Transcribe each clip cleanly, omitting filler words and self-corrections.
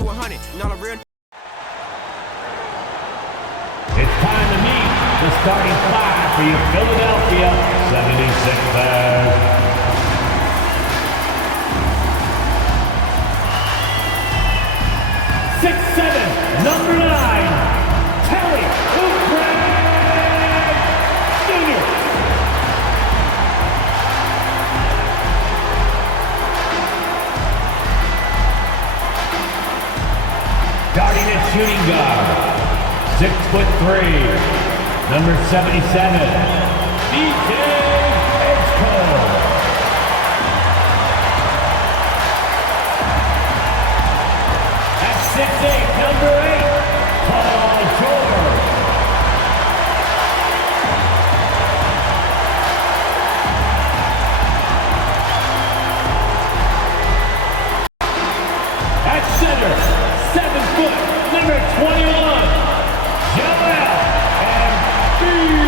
to 100. Not a real. It's time to meet the starting five for your Philadelphia 76ers. 6'7", number 9, Kelly Oubre Jr. Starting at shooting guard, 6'3", number 77, DJ Edgecombe. At 6'8", number 8, Paul George. At center, 7 foot, number 21, Joel Embiid.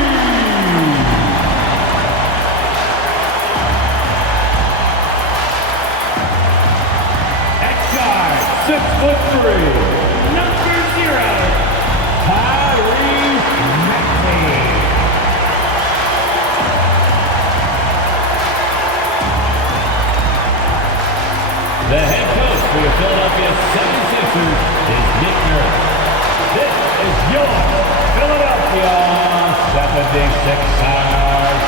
At guard, 6'3", number 0, Tyrese Maxey. The head coach for your Philadelphia 76ers is Nick Nurse. This is your Philadelphia 76ers.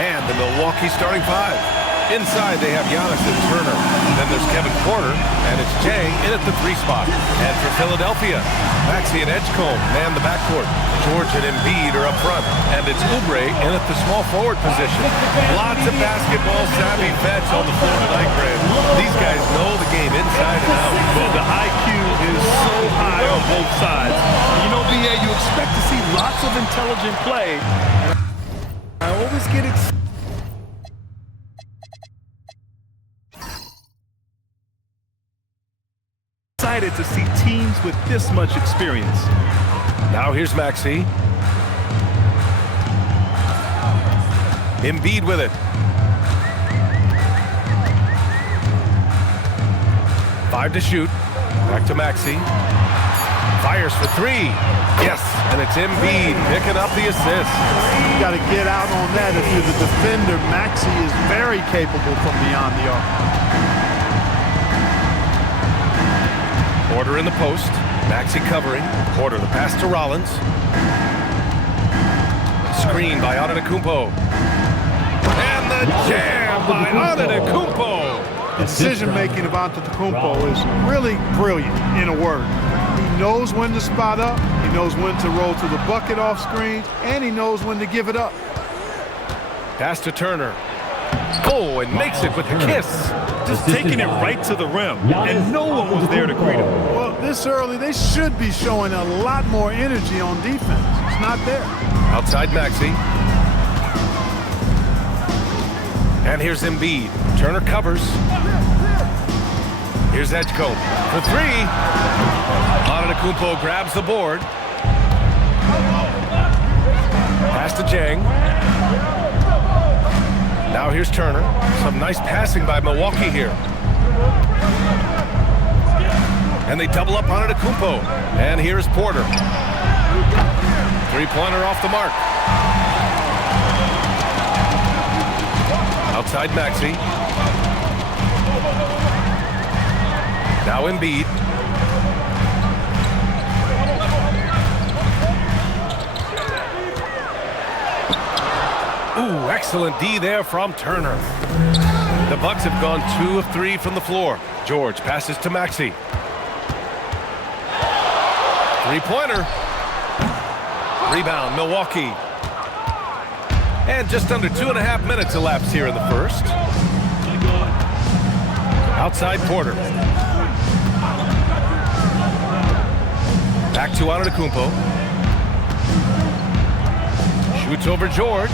And the Milwaukee starting five. Inside, they have Giannis and Turner. Then there's Kevin Porter, and it's Jang in at the 3 spot. And for Philadelphia, Maxey and Edgecombe man the backcourt. George and Embiid are up front, and it's Oubre in at the small forward position. Lots of basketball-savvy vets on the floor tonight, Grant. These guys know the game inside and out. Well, the IQ is so high on both sides. You know, BA, you expect to see lots of intelligent play. I always get excited to see teams with this much experience. Now here's Maxey. Embiid with it. Five to shoot. Back to Maxey. Fires for 3. Yes, and it's Embiid picking up the assist. You got to get out on that. If you're the defender, Maxey is very capable from beyond the arc. Porter in the post. Maxey covering. Porter the pass to Rollins. Screen by Antetokounmpo. And the jam by Antetokounmpo. The decision-making of Antetokounmpo is really brilliant, in a word. He knows when to spot up, he knows when to roll to the bucket off screen, and he knows when to give it up. Pass to Turner. Oh, and makes it with the kiss. Just taking it right to the rim, and no one was there to greet him. Well, this early, they should be showing a lot more energy on defense. It's not there. Outside Maxey. And here's Embiid. Turner covers. Here's Edgecombe for 3. Antetokounmpo grabs the board. Pass to Jang. Now here's Turner. Some nice passing by Milwaukee here. And they double up on Antetokounmpo. And here's Porter. 3-pointer off the mark. Outside Maxey. Now Embiid. Ooh, excellent D there from Turner. The Bucks have gone 2 of 3 from the floor. George passes to Maxey. 3-pointer. Rebound, Milwaukee. And just under 2.5 minutes elapsed here in the first. Outside Porter. Back to Antetokounmpo. Shoots over George.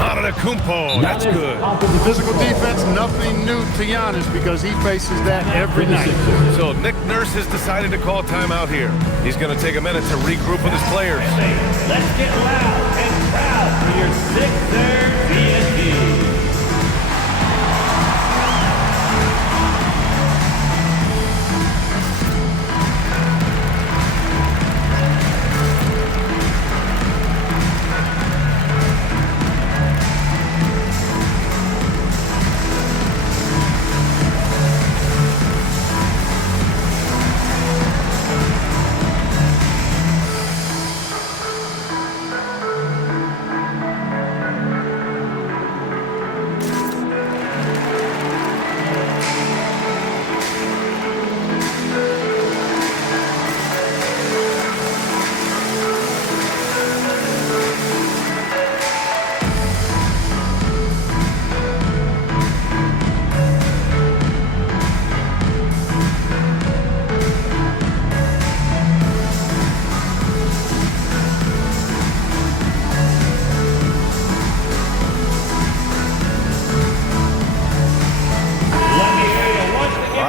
Antetokounmpo, that's good. Physical defense, nothing new to Giannis because he faces that every night. So Nick Nurse has decided to call timeout here. He's going to take a minute to regroup with his players. Let's get loud and proud for your Sixers VND.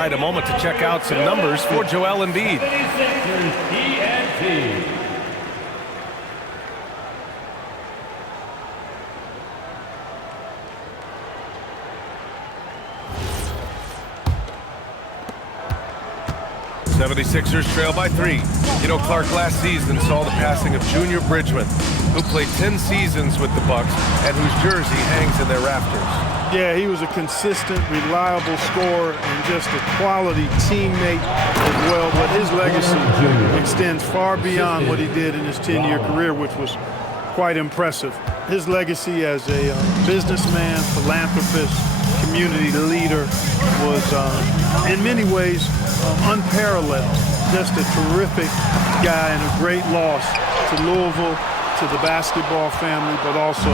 right, a moment to check out some numbers for Joel Embiid. 76ers ENT. '76ers trail by 3. You know, Clark last season saw the passing of Junior Bridgman, who played 10 seasons with the Bucks and whose jersey hangs in their rafters. Yeah, he was a consistent, reliable scorer and just a quality teammate as well. But his legacy extends far beyond what he did in his 10-year career, which was quite impressive. His legacy as a businessman, philanthropist, community leader was, in many ways, unparalleled. Just a terrific guy and a great loss to Louisville, to the basketball family, but also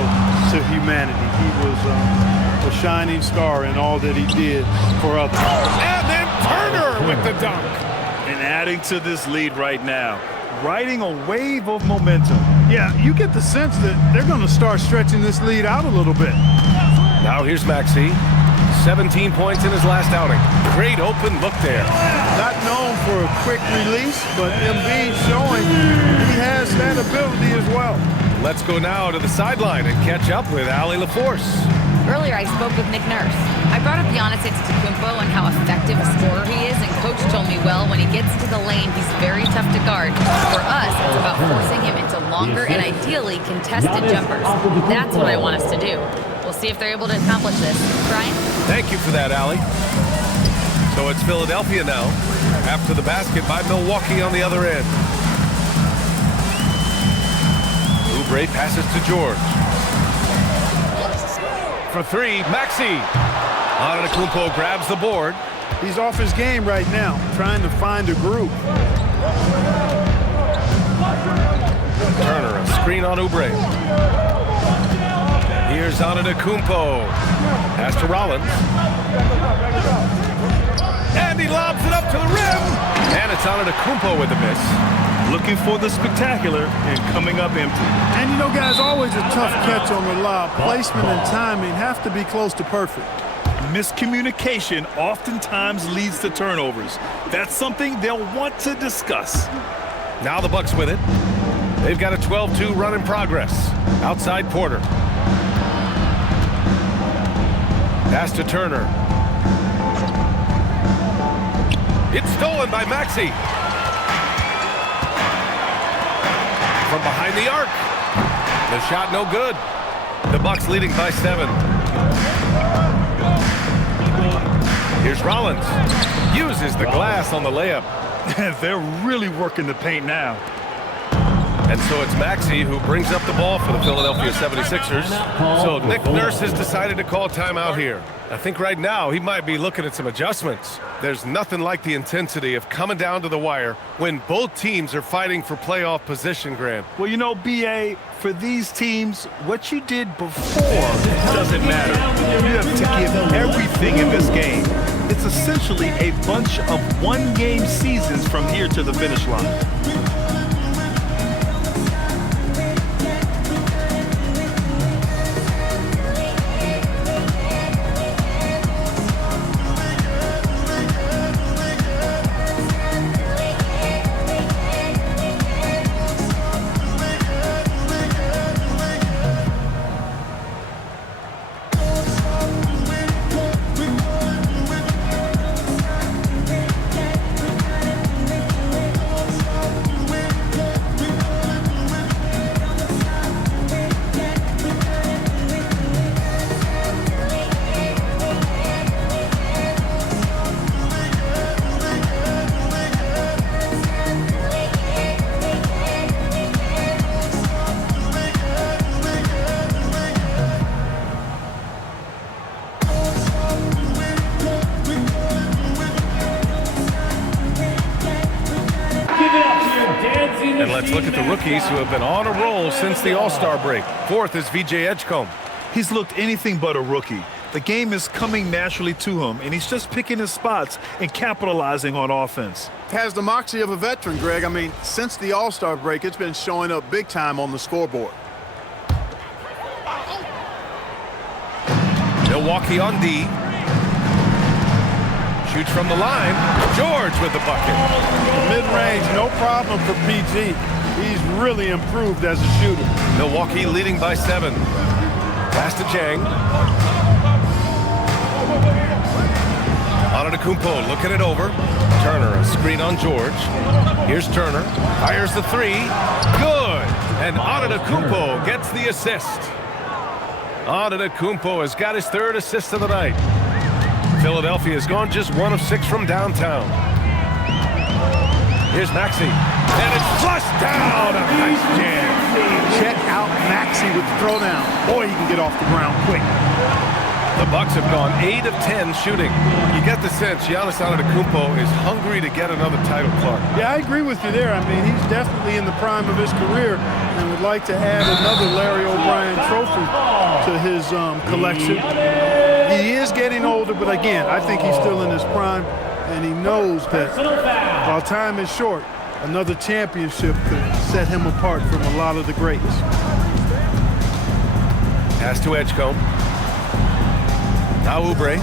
to humanity. He was a shining star in all that he did for others. And then Turner with the dunk. And adding to this lead right now, riding a wave of momentum. Yeah, you get the sense that they're going to start stretching this lead out a little bit. Now here's Maxey. 17 points in his last outing. Great open look there. Not known for a quick release, but Embiid showing he has that ability as well. Let's go now to the sideline and catch up with Allie LaForce. Earlier, I spoke with Nick Nurse. I brought up Giannis Antetokounmpo and how effective a scorer he is, and Coach told me, well, when he gets into the lane, he's very tough to guard. For us, it's about forcing him into longer and ideally contested jumpers. That's what I want us to do. We'll see if they're able to accomplish this. Brian? Thank you for that, Allie. So it's Philadelphia now, after the basket by Milwaukee on the other end. Oubre passes to George. For 3, Maxey. Antetokounmpo grabs the board. He's off his game right now, trying to find a groove. Turner, a screen on Oubre. Here's Antetokounmpo. Pass to Rollins. And he lobs it up to the rim. And it's Antetokounmpo with a miss. Looking for the spectacular and coming up empty. And you know, guys, always a tough catch on the lob. Placement and timing have to be close to perfect. Miscommunication oftentimes leads to turnovers. That's something they'll want to discuss. Now the Bucks with it. They've got a 12-2 run in progress. Outside Porter. Pass to Turner. It's stolen by Maxey. From behind the arc. The shot no good. The Bucks leading by 7. Here's Rollins. Uses the glass on the layup. They're really working the paint now. And so it's Maxey who brings up the ball for the Philadelphia 76ers. So Nick Nurse has decided to call timeout here. I think right now he might be looking at some adjustments. There's nothing like the intensity of coming down to the wire when both teams are fighting for playoff position, Grant. Well, you know, B.A., for these teams, what you did before doesn't matter. You have to give everything in this game. It's essentially a bunch of one-game seasons from here to the finish line. And let's look at the rookies who have been on a roll since the All-Star break. 4th is VJ Edgecombe. He's looked anything but a rookie. The game is coming naturally to him, and he's just picking his spots and capitalizing on offense. Has the moxie of a veteran, Greg. I mean, since the All-Star break, it's been showing up big time on the scoreboard. Milwaukee on D. Shoots from the line. George with the bucket. Mid-range, no problem for PG. He's really improved as a shooter. Milwaukee leading by 7. Pass to Jang. Antetokounmpo looking it over. Turner, a screen on George. Here's Turner. Fires the 3. Good. And Antetokounmpo gets the assist. Antetokounmpo has got his 3rd assist of the night. Philadelphia has gone just 1 of 6 from downtown. Here's Maxey. And it's flushed down. A nice jam. Check out Maxey with the throwdown. Boy, he can get off the ground quick. The Bucks have gone 8 of 10 shooting. You get the sense Giannis Antetokounmpo is hungry to get another title, Clark. Yeah, I agree with you there. I mean, he's definitely in the prime of his career and would like to add another Larry O'Brien trophy to his collection. He is getting older, but again, I think he's still in his prime, and he knows that while time is short, another championship could set him apart from a lot of the greats. Pass to Edgecombe. Now Oubre.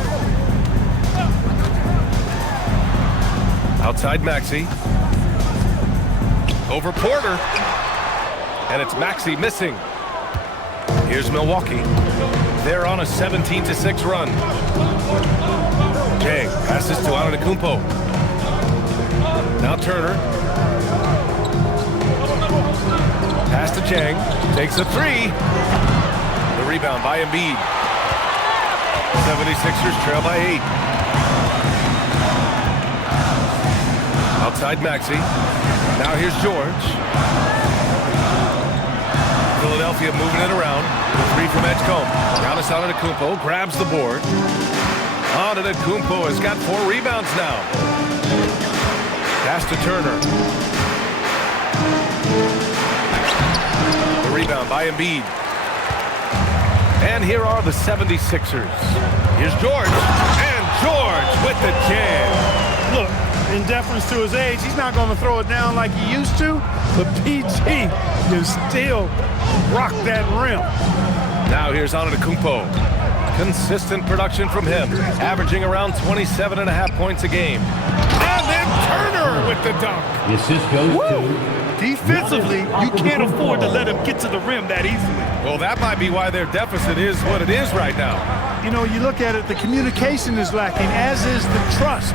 Outside Maxey. Over Porter. And it's Maxey missing. Here's Milwaukee. They're on a 17-6 run. Jang passes to Antetokounmpo. Now Turner. Pass to Jang. Takes a 3. The rebound by Embiid. 76ers trail by 8. Outside Maxey. Now here's George. Philadelphia moving it around. The 3 from Edgecombe. Giannis Antetokounmpo grabs the board. Antetokounmpo has got 4 rebounds now. Pass to Turner. The rebound by Embiid. And here are the 76ers. Here's George. And George with the jam. Look, in deference to his age, he's not going to throw it down like he used to, but PG can still rock that rim. Now here's Antetokounmpo. Consistent production from him, averaging around 27.5 points a game. And then Turner with the dunk. The assist goes to... Defensively, you can't afford to let him get to the rim that easily. Well, that might be why their deficit is what it is right now. You know, you look at it, the communication is lacking, as is the trust.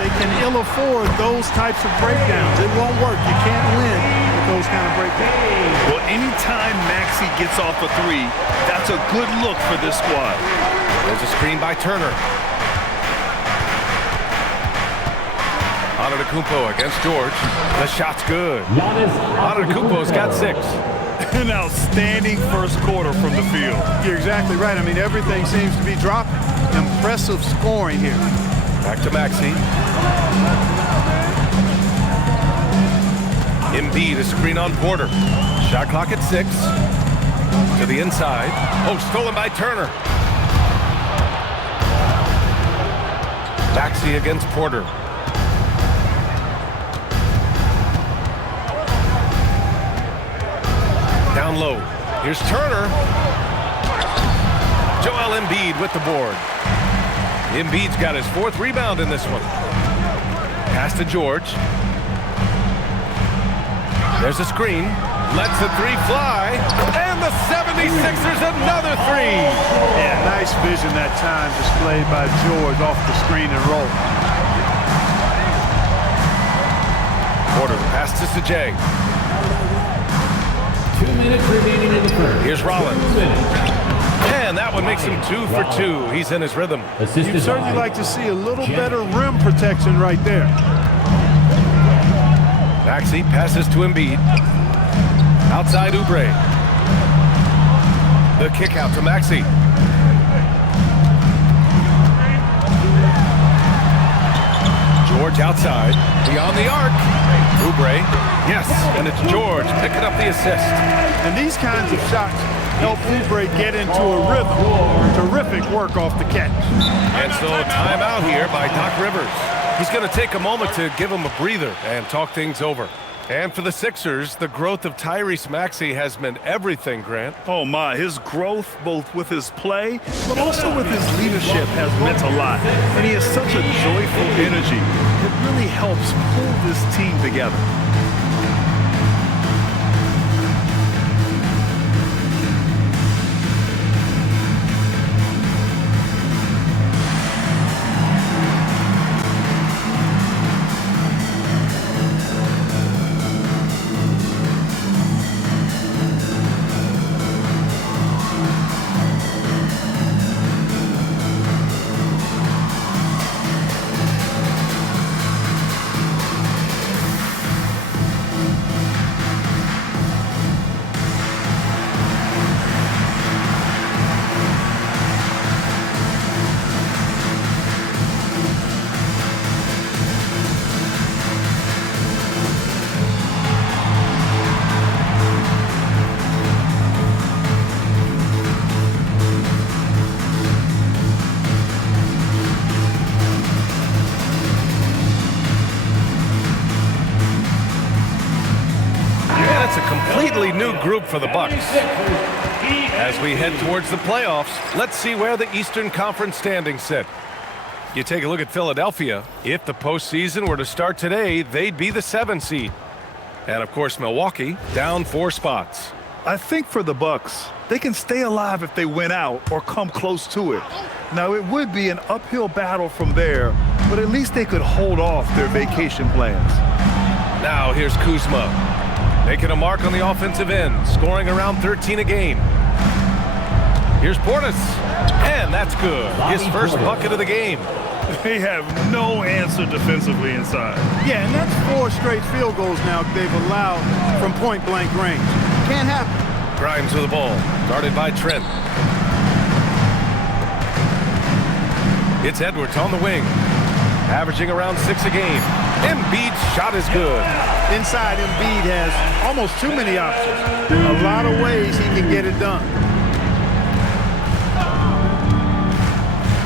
They can ill afford those types of breakdowns. It won't work. You can't win with those kind of breakdowns. Well, anytime Maxey gets off a 3, that's a good look for this squad. There's a screen by Turner. Antetokounmpo against George. The shot's good. Antetokounmpo's got 6. An outstanding first quarter from the field. You're exactly right. I mean, everything seems to be dropping. Impressive scoring here. Back to Maxey. Embiid, a screen on Porter. Shot clock at 6. To the inside. Oh, stolen by Turner. Maxey against Porter. Down low. Here's Turner. Joel Embiid with the board. Embiid's got his 4th rebound in this one. Pass to George. There's a screen. Lets the 3 fly. And the 76ers another 3. Yeah, nice vision that time displayed by George off the screen and roll. Porter passes to Jang. 2 minutes remaining in the first. Here's Rollins. And that one makes him 2 for 2. He's in his rhythm. You'd certainly like to see a little better rim protection right there. Maxey passes to Embiid. Outside Oubre. The kick out to Maxey. George outside. Beyond the arc. Oubre. Yes, and it's George picking up the assist. And these kinds of shots help Oubre get into a rhythm. Terrific work off the catch. And so a timeout here by Doc Rivers. He's going to take a moment to give him a breather and talk things over. And for the Sixers, the growth of Tyrese Maxey has meant everything, Grant. Oh, my. His growth, both with his play, but also with his leadership, has meant a lot. And he has such a joyful energy. It really helps pull this team together. Completely new group for the Bucks. As we head towards the playoffs, let's see where the Eastern Conference standings sit. You take a look at Philadelphia. If the postseason were to start today, they'd be the 7 seed. And of course, Milwaukee down 4 spots. I think for the Bucks, they can stay alive if they win out or come close to it. Now, it would be an uphill battle from there, but at least they could hold off their vacation plans. Now here's Kuzma. Making a mark on the offensive end, scoring around 13 a game. Here's Portis, and that's good. His first bucket of the game. They have no answer defensively inside. Yeah, and that's 4 straight field goals now they've allowed from point-blank range. Can't happen. Grimes with the ball, guarded by Trent. It's Edwards on the wing, averaging around 6 a game. Embiid's shot is good. Inside, Embiid has almost too many options. A lot of ways he can get it done.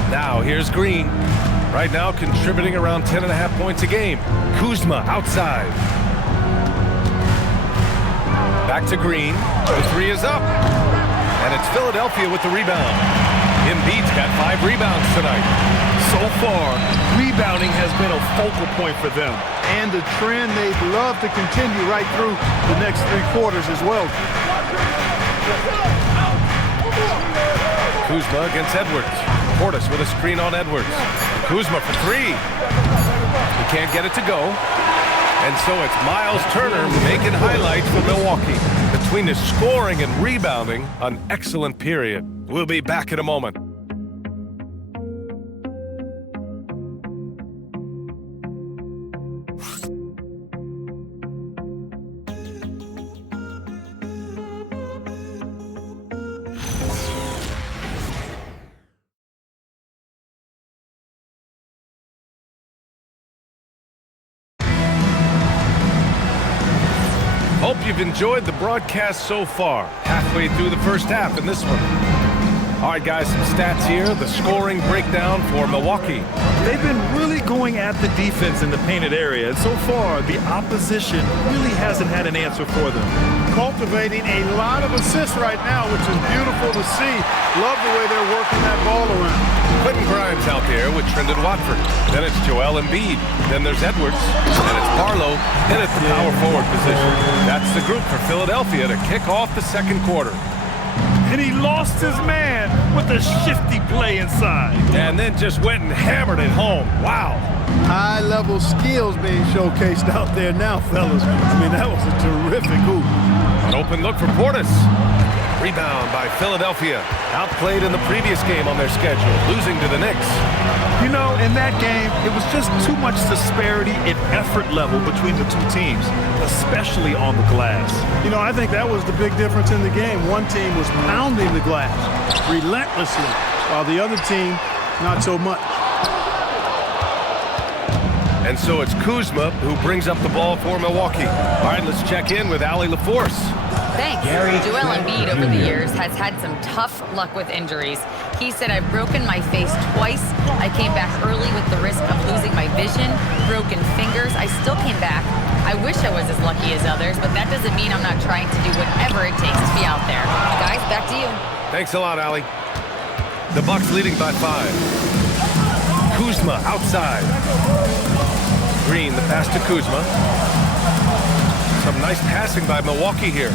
Now here's Green. Right now contributing around 10.5 points a game. Kuzma outside. Back to Green. The 3 is up. And it's Philadelphia with the rebound. Embiid's got 5 rebounds tonight. So far, rebounding has been a focal point for them. And the trend they'd love to continue right through the next 3 quarters as well. Kuzma against Edwards. Portis with a screen on Edwards. Kuzma for 3. He can't get it to go. And so it's Miles Turner making highlights for Milwaukee. Between his scoring and rebounding, an excellent period. We'll be back in a moment. Hope you've enjoyed the broadcast so far. Halfway through the first half in this one. All right, guys, some stats here. The scoring breakdown for Milwaukee. They've been really going at the defense in the painted area, and so far, the opposition really hasn't had an answer for them. Cultivating a lot of assists right now, which is beautiful to see. Love the way they're working that ball around. Quentin Grimes out there with Trendon Watford. Then it's Joel Embiid. Then there's Edwards. Then it's Barlow. Then it's the power forward position. That's the group for Philadelphia to kick off the second quarter. And he lost his man with a shifty play inside. And then just went and hammered it home. Wow. High-level skills being showcased out there now, fellas. I mean, that was a terrific hoop. An open look for Portis. Rebound by Philadelphia. Outplayed in the previous game on their schedule, losing to the Knicks. You know, in that game, it was just too much disparity in effort level between the two teams, especially on the glass. You know, I think that was the big difference in the game. One team was pounding the glass relentlessly, while the other team, not so much. And so it's Kuzma who brings up the ball for Milwaukee. All right, let's check in with Allie LaForce. Thanks. Joel Embiid over the years has had some tough luck with injuries. He said, I've broken my face twice. I came back early with the risk of losing my vision, broke broken fingers, I still came back. I wish I was as lucky as others, but that doesn't mean I'm not trying to do whatever it takes to be out there. Guys, back to you. Thanks a lot, Allie. The Bucks leading by 5. Kuzma outside. Green, the pass to Kuzma. Some nice passing by Milwaukee here.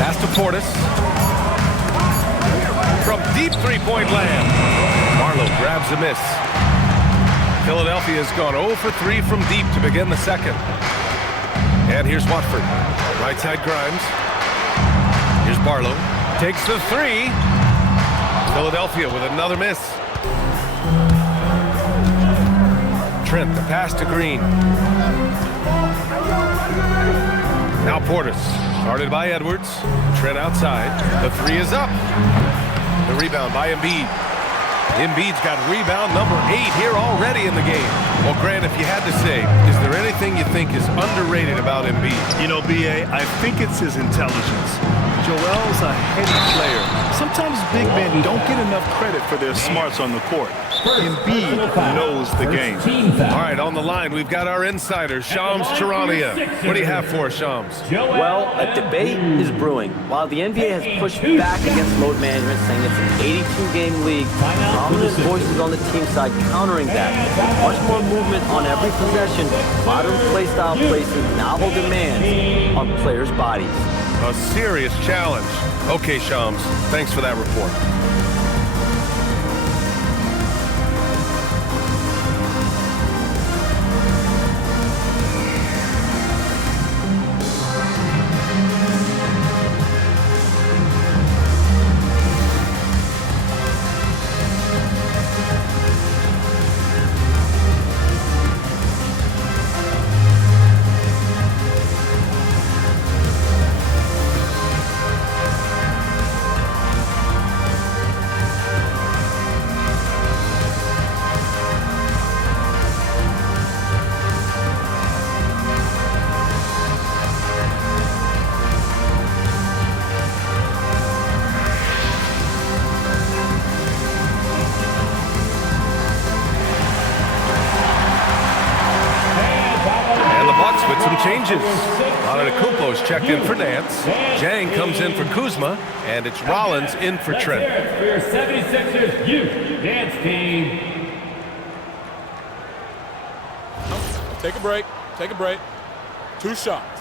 Pass to Portis. From deep three-point land. Barlow grabs a miss. Philadelphia has gone 0 for 3 from deep to begin the second. And here's Watford. Right side Grimes. Here's Barlow. Takes the 3. Philadelphia with another miss. Trent, the pass to Green. Now Portis. Started by Edwards. Trent outside. The 3 is up. The rebound by Embiid. Embiid's got rebound number 8 here already in the game. Well, Grant, if you had to say, is there anything you think is underrated about Embiid? You know, B.A., I think it's his intelligence. Joel's a heady player. Sometimes big men don't get enough credit for their smarts on the court. Embiid knows the game. All right, on the line, we've got our insider, Shams Charania. What do you have for us, Shams? Well, a debate is brewing. While the NBA has pushed back against load management, saying it's an 82-game league, prominent voices on the team side countering that. Much more movement on every possession, modern play style places novel demands on players' bodies. A serious challenge. Okay, Shams, thanks for that report. With some changes. Antetokounmpo's checked in for Nance. Jang comes in for Kuzma, and it's Rollins in for Trent. For your 76ers youth dance team. Take a break. Take a break. 2 shots.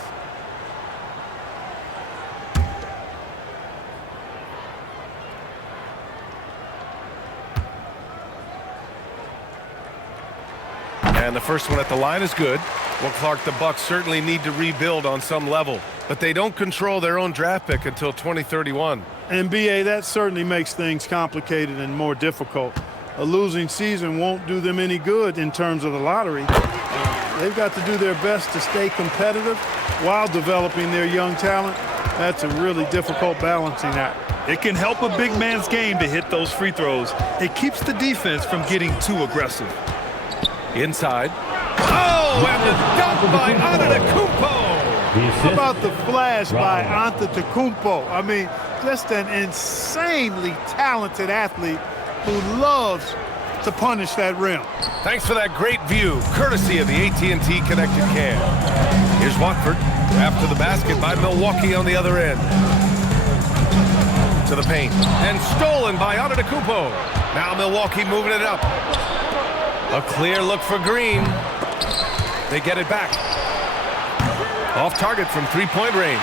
And the first one at the line is good. Well, Clark, the Bucks certainly need to rebuild on some level, but they don't control their own draft pick until 2031. And, B.A., that certainly makes things complicated and more difficult. A losing season won't do them any good in terms of the lottery. They've got to do their best to stay competitive while developing their young talent. That's a really difficult balancing act. It can help a big man's game to hit those free throws. It keeps the defense from getting too aggressive. Inside. Oh, and the dunk by Antetokounmpo. How about the flash by Antetokounmpo? I mean, just an insanely talented athlete who loves to punish that rim. Thanks for that great view, courtesy of the AT&T Connected Cam. Here's Watford, after the basket by Milwaukee on the other end. To the paint, and stolen by Antetokounmpo. Now Milwaukee moving it up. A clear look for Green. They get it back. Off target from three-point range.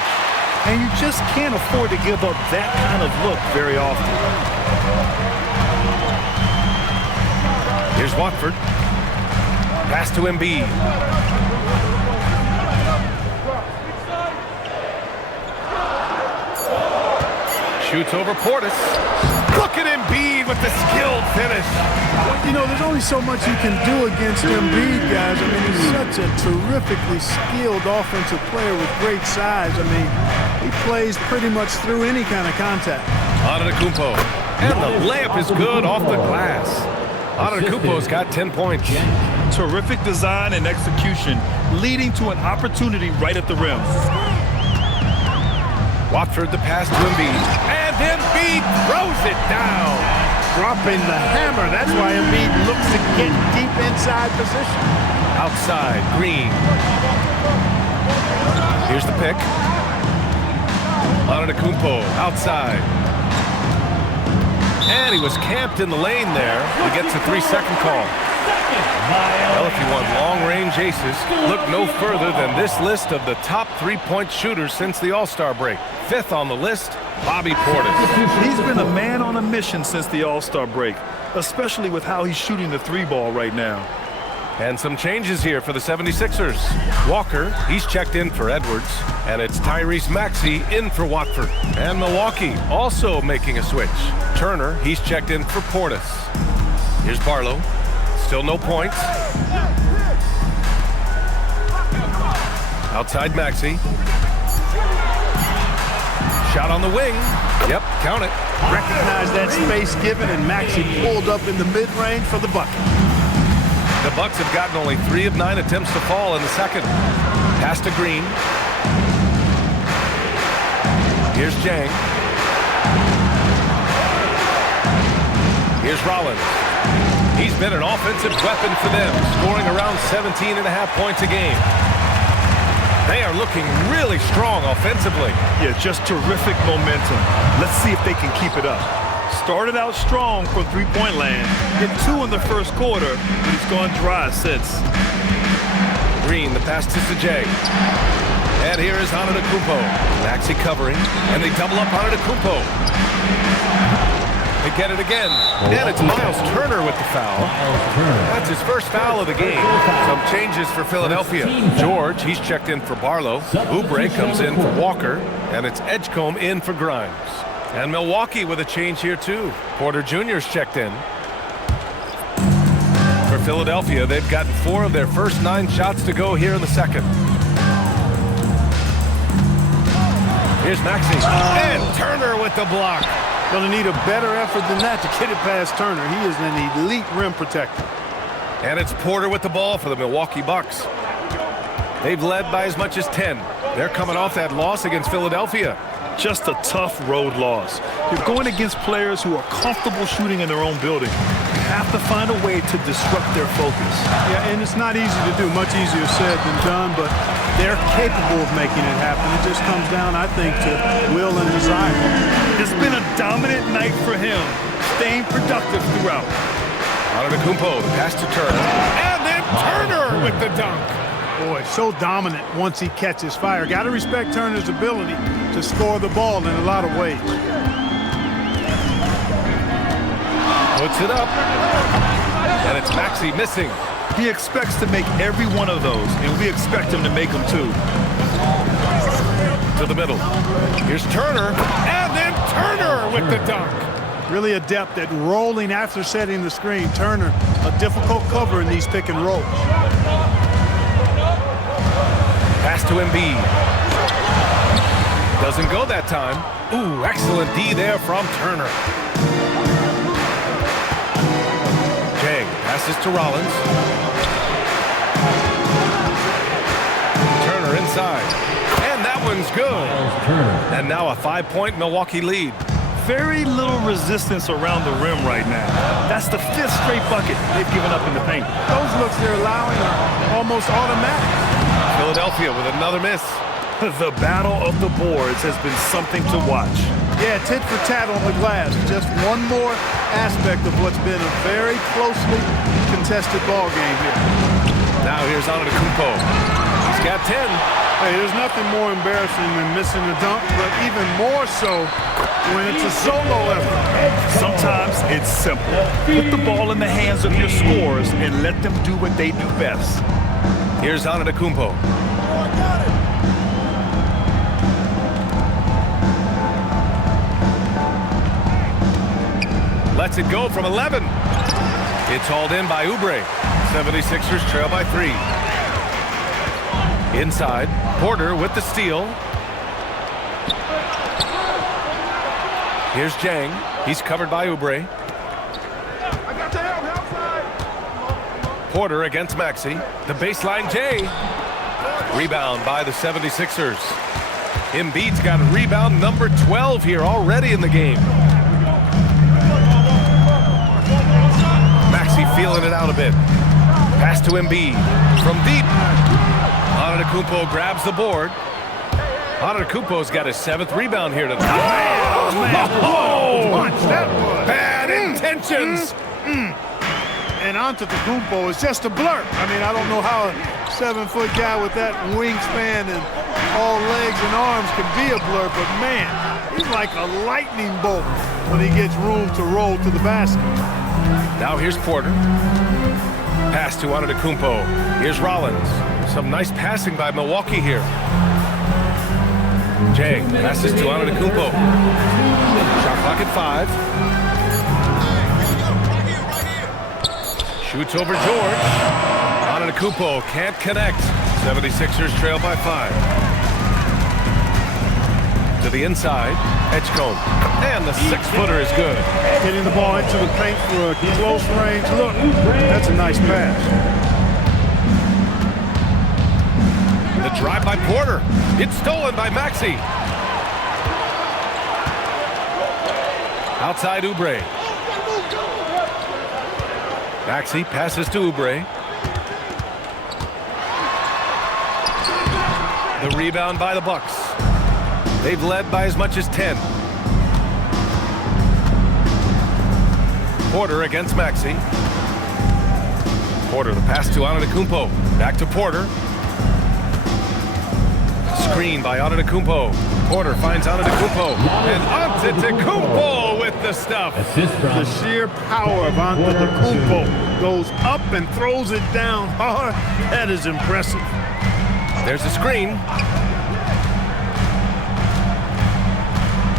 And you just can't afford to give up that kind of look very often. Here's Watford. Pass to Embiid. Shoots over Portis. Look at Embiid with the skilled finish. You know, there's only so much you can do against Embiid, guys. I mean, he's such a terrifically skilled offensive player with great size. I mean, he plays pretty much through any kind of contact. Antetokounmpo. And the layup is good off the glass. Antetokounmpo's got 10 points. Terrific design and execution, leading to an opportunity right at the rim. Watford the pass to Embiid. And Embiid throws it down. dropping the hammer. That's why Embiid looks to get deep inside position. Outside, Green. Here's the pick. Antetokounmpo, outside. And he was camped in the lane there. He gets a 3-second call. Well, if you want long-range aces, look no further than this list of the top three-point shooters since the All-Star break. 5th on the list, Bobby Portis. He's been a man on a mission since the All-Star break, especially with how he's shooting the three ball right now. And some changes here for the 76ers. Walker, he's checked in for Edwards. And it's Tyrese Maxey in for Watford. And Milwaukee also making a switch. Turner, he's checked in for Portis. Here's Barlow. Still no points. Outside Maxey. Shot on the wing. Yep, count it. Recognize that space given, and Maxey pulled up in the mid-range for the bucket. The Bucks have gotten only 3 of 9 attempts to fall in the second. Pass to Green. Here's Jang. Here's Rollins. He's been an offensive weapon for them, scoring around 17.5 points a game. They are looking really strong offensively. Yeah, just terrific momentum. Let's see if they can keep it up. Started out strong from three-point land. Hit 2 in the first quarter, but he's gone dry since. Green, the pass to Sajay. And here is Antetokounmpo. Maxey covering, and they double up Antetokounmpo. They get it again. And it's Miles Turner with the foul. That's his first foul of the game. Some changes for Philadelphia. George, he's checked in for Barlow. Oubre comes in for Walker. And it's Edgecombe in for Grimes. And Milwaukee with a change here too. Porter Jr.'s checked in. For Philadelphia, they've gotten 4 of their first 9 shots to go here in the second. Here's Maxey. And Turner with the block. Going to need a better effort than that to get it past Turner. He is an elite rim protector. And it's Porter with the ball for the Milwaukee Bucks. They've led by as much as 10. They're coming off that loss against Philadelphia. Just a tough road loss. You're going against players who are comfortable shooting in their own building. You have to find a way to disrupt their focus. Yeah, and it's not easy to do. Much easier said than done, but they're capable of making it happen. It just comes down, I think, to will and desire. It's been a dominant night for him, staying productive throughout. Antetokounmpo, the pass to Turner. And then Turner with the dunk. Boy, so dominant once he catches fire. Got to respect Turner's ability to score the ball in a lot of ways. Puts it up. And it's Maxey missing. He expects to make every one of those, and we expect him to make them too. To the middle. Here's Turner. And then Turner with the dunk. Really adept at rolling after setting the screen. Turner, a difficult cover in these pick and rolls. Pass to Embiid. Doesn't go that time. Ooh, excellent D there from Turner. Jang passes to Rollins. Turner inside. And that one's good. And now a 5-point Milwaukee lead. Very little resistance around the rim right now. That's the 5th straight bucket they've given up in the paint. Those looks they're allowing are almost automatic. Philadelphia with another miss. The battle of the boards has been something to watch. Yeah, tit for tat on the glass. Just one more aspect of what's been a very closely contested ball game here. Now here's Antetokounmpo. He's got 10. Hey, there's nothing more embarrassing than missing a dunk, but even more so when it's a solo effort. Sometimes it's simple. Put the ball in the hands of your scorers and let them do what they do best. Here's Antetokounmpo. Lets it go from 11. It's hauled in by Oubre. 76ers trail by 3. Inside, Porter with the steal. Here's Jang. He's covered by Oubre. Porter against Maxey. The baseline J. Rebound by the 76ers. Embiid's got a rebound number 12 here already in the game. bit. Pass to Embiid from deep. Antetokounmpo grabs the board. Antetokounmpo's got his 7th rebound here tonight. Oh, Punch, that was. bad intentions. And Antetokounmpo is just a blur. I mean, I don't know how a 7-foot guy with that wingspan and all legs and arms can be a blur, but man, he's like a lightning bolt when he gets room to roll to the basket. Now here's Porter. Pass to Antetokounmpo. Here's Rollins. Some nice passing by Milwaukee here. Jay passes to Antetokounmpo. Shot clock at 5. Shoots over George. Antetokounmpo can't connect. 76ers trail by 5. To the inside, Edgecombe. And the 6-footer is good. Getting the ball into the paint for a close range look. That's a nice pass. The drive by Porter. It's stolen by Maxey. Outside Oubre. Maxey passes to Oubre. The rebound by the Bucks. They've led by as much as 10. Porter against Maxey. Porter, the pass to Antetokounmpo. Back to Porter. Screen by Antetokounmpo. Porter finds Antetokounmpo. And Antetokounmpo with the stuff. The sheer power of Antetokounmpo goes up and throws it down hard. That is impressive. There's a screen.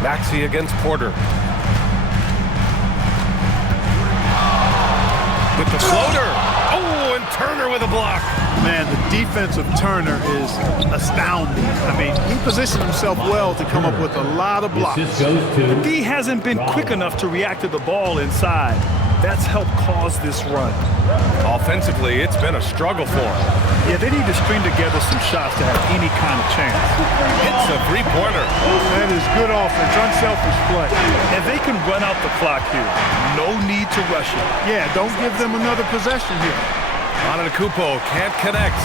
Maxey against Porter. With the floater. Oh, and Turner with a block. Man, the defense of Turner is astounding. I mean, he positioned himself well to come up with a lot of blocks. The D hasn't been quick enough to react to the ball inside. That's helped cause this run. Offensively, it's been a struggle for him. Yeah, they need to string together some shots to have any kind of chance. It's a three-pointer. That is good offense, unselfish play. And they can run out the clock here. No need to rush it. Yeah, don't give them another possession here. Antetokounmpo can't connect.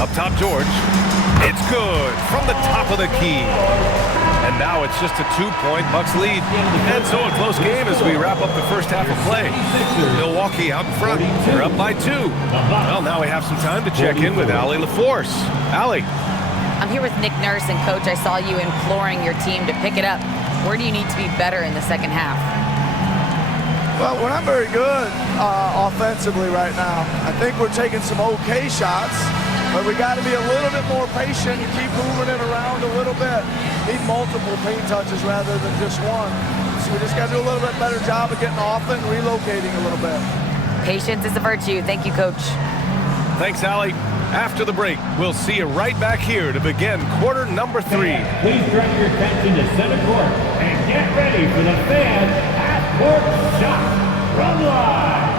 Up top, George. It's good from the top of the key. And now it's just a 2-point Bucks lead. And so a close game as we wrap up the first half of play. Milwaukee out in front. They're up by 2. Well, now we have some time to check in with Allie LaForce. Allie. I'm here with Nick Nurse, and Coach, I saw you imploring your team to pick it up. Where do you need to be better in the second half? Well, we're not very good offensively right now. I think we're taking some okay shots, but we got to be a little bit more patient and keep moving it around a little bit. Need multiple paint touches rather than just one. So we just got to do a little bit better job of getting off and relocating a little bit. Patience is a virtue. Thank you, Coach. Thanks, Allie. After the break, we'll see you right back here to begin quarter number 3. Please direct your attention to center court and get ready for the fan half-court shot from live.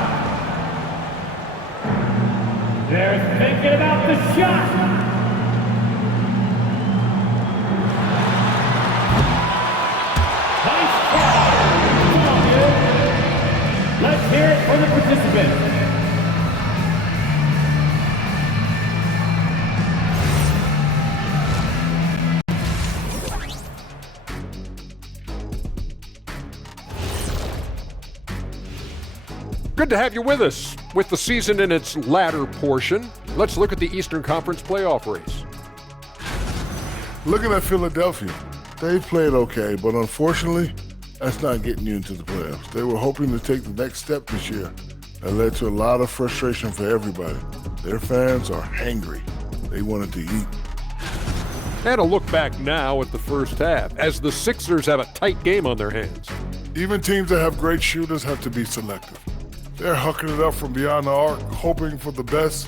They're thinking about the shot. Nice try. Come on, dude. Let's hear it for the participants. Good to have you with us. With the season in its latter portion, let's look at the Eastern Conference playoff race. Looking at Philadelphia, they've played okay, but unfortunately, that's not getting you into the playoffs. They were hoping to take the next step this year. That led to a lot of frustration for everybody. Their fans are hangry. They wanted to eat. And a look back now at the first half, as the Sixers have a tight game on their hands. Even teams that have great shooters have to be selective. They're hucking it up from beyond the arc, hoping for the best.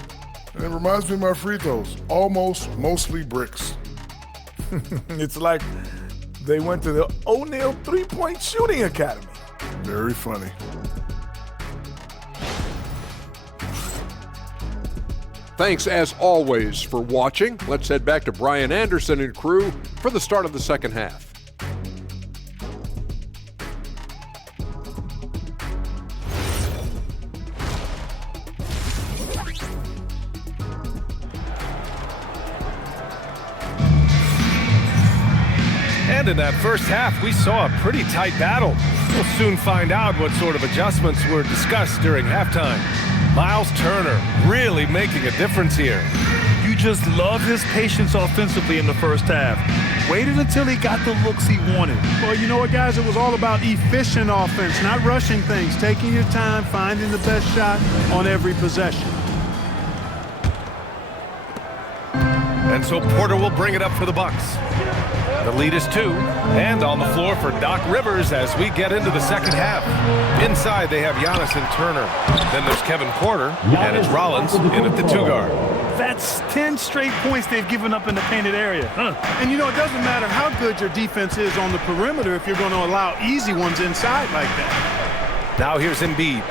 And it reminds me of my free throws, almost mostly bricks. It's like they went to the O'Neal three-point shooting academy. Very funny. Thanks, as always, for watching. Let's head back to Brian Anderson and crew for the start of the second half. And in that first half, we saw a pretty tight battle. We'll soon find out what sort of adjustments were discussed during halftime. Miles Turner really making a difference here. You just love his patience offensively in the first half. Waited until he got the looks he wanted. Well, you know what, guys? It was all about efficient offense, not rushing things, taking your time, finding the best shot on every possession. And so Porter will bring it up for the Bucks. The lead is 2, and on the floor for Doc Rivers as we get into the second half. Inside, they have Giannis and Turner. Then there's Kevin Porter, and it's Rollins in at the 2-guard. That's 10 straight points they've given up in the painted area. And you know, it doesn't matter how good your defense is on the perimeter if you're going to allow easy ones inside like that. Now here's Embiid.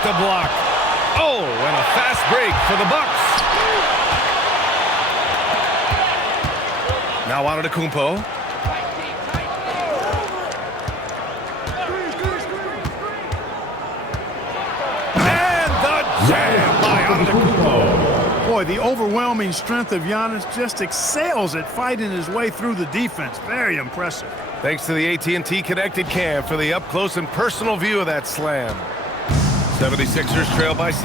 The block. Oh, and a fast break for the Bucks. Now on to Antetokounmpo. And the jam by Antetokounmpo. Boy, the overwhelming strength of Giannis just excels at fighting his way through the defense. Very impressive. Thanks to the AT&T Connected Cam for the up-close and personal view of that slam. 76ers trail by 6.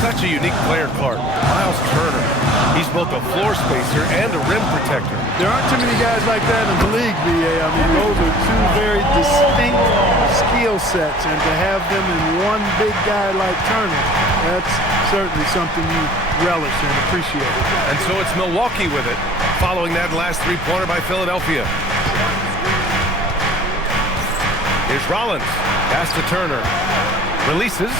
Such a unique player, Clark. Miles Turner. He's both a floor spacer and a rim protector. There aren't too many guys like that in the league, B.A. I mean, those are two very distinct skill sets, and to have them in one big guy like Turner, that's certainly something you relish and appreciate. And so it's Milwaukee with it, following that last three-pointer by Philadelphia. Here's Rollins. Pass to Turner. Releases.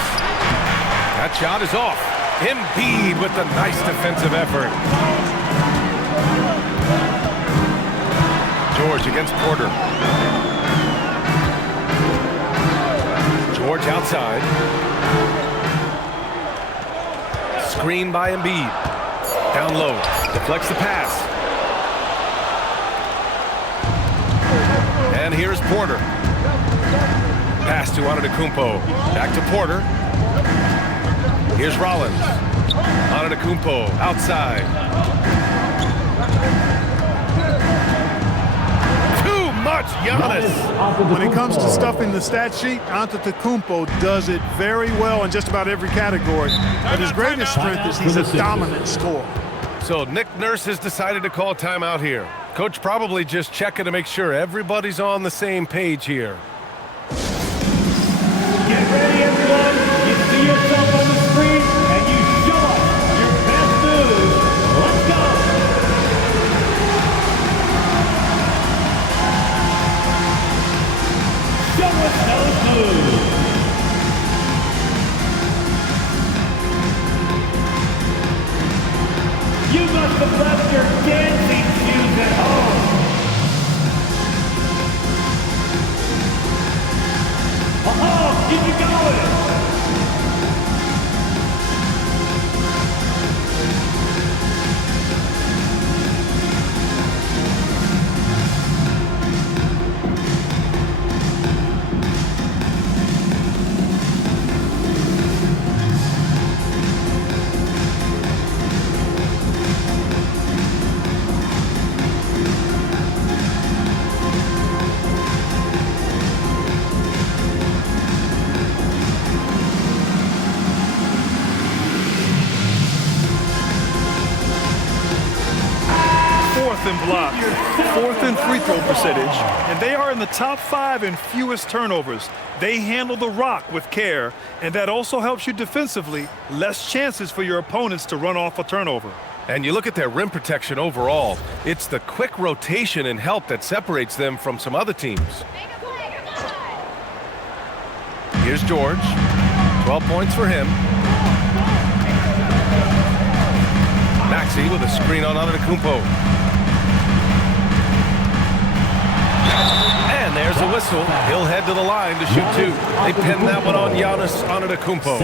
That shot is off. Embiid with the nice defensive effort. George against Porter. George outside. Screen by Embiid. Down low. Deflects the pass. And here's Porter. Pass to Antetokounmpo. Back to Porter. Here's Rollins. Antetokounmpo outside. Too much Giannis. When it comes to stuffing the stat sheet, Antetokounmpo does it very well in just about every category. But his greatest strength is he's a dominant scorer. So Nick Nurse has decided to call a timeout here. Coach probably just checking to make sure everybody's on the same page here. Get ready, everyone. You see yourself on the screen, and you show us your best moves. Let's go. Show us those moves. You must have left your dancing shoes at home. Oh, keep it going! And block, 4th in free throw percentage, and they are in the top 5 in fewest turnovers. They handle the rock with care, and that also helps you defensively. Less chances for your opponents to run off a turnover. And you look at their rim protection overall, it's the quick rotation and help that separates them from some other teams. Here's George. 12 points for him. Maxey with a screen on Antetokounmpo. And there's a whistle. He'll head to the line to shoot 2. They pinned that one on Giannis Antetokounmpo.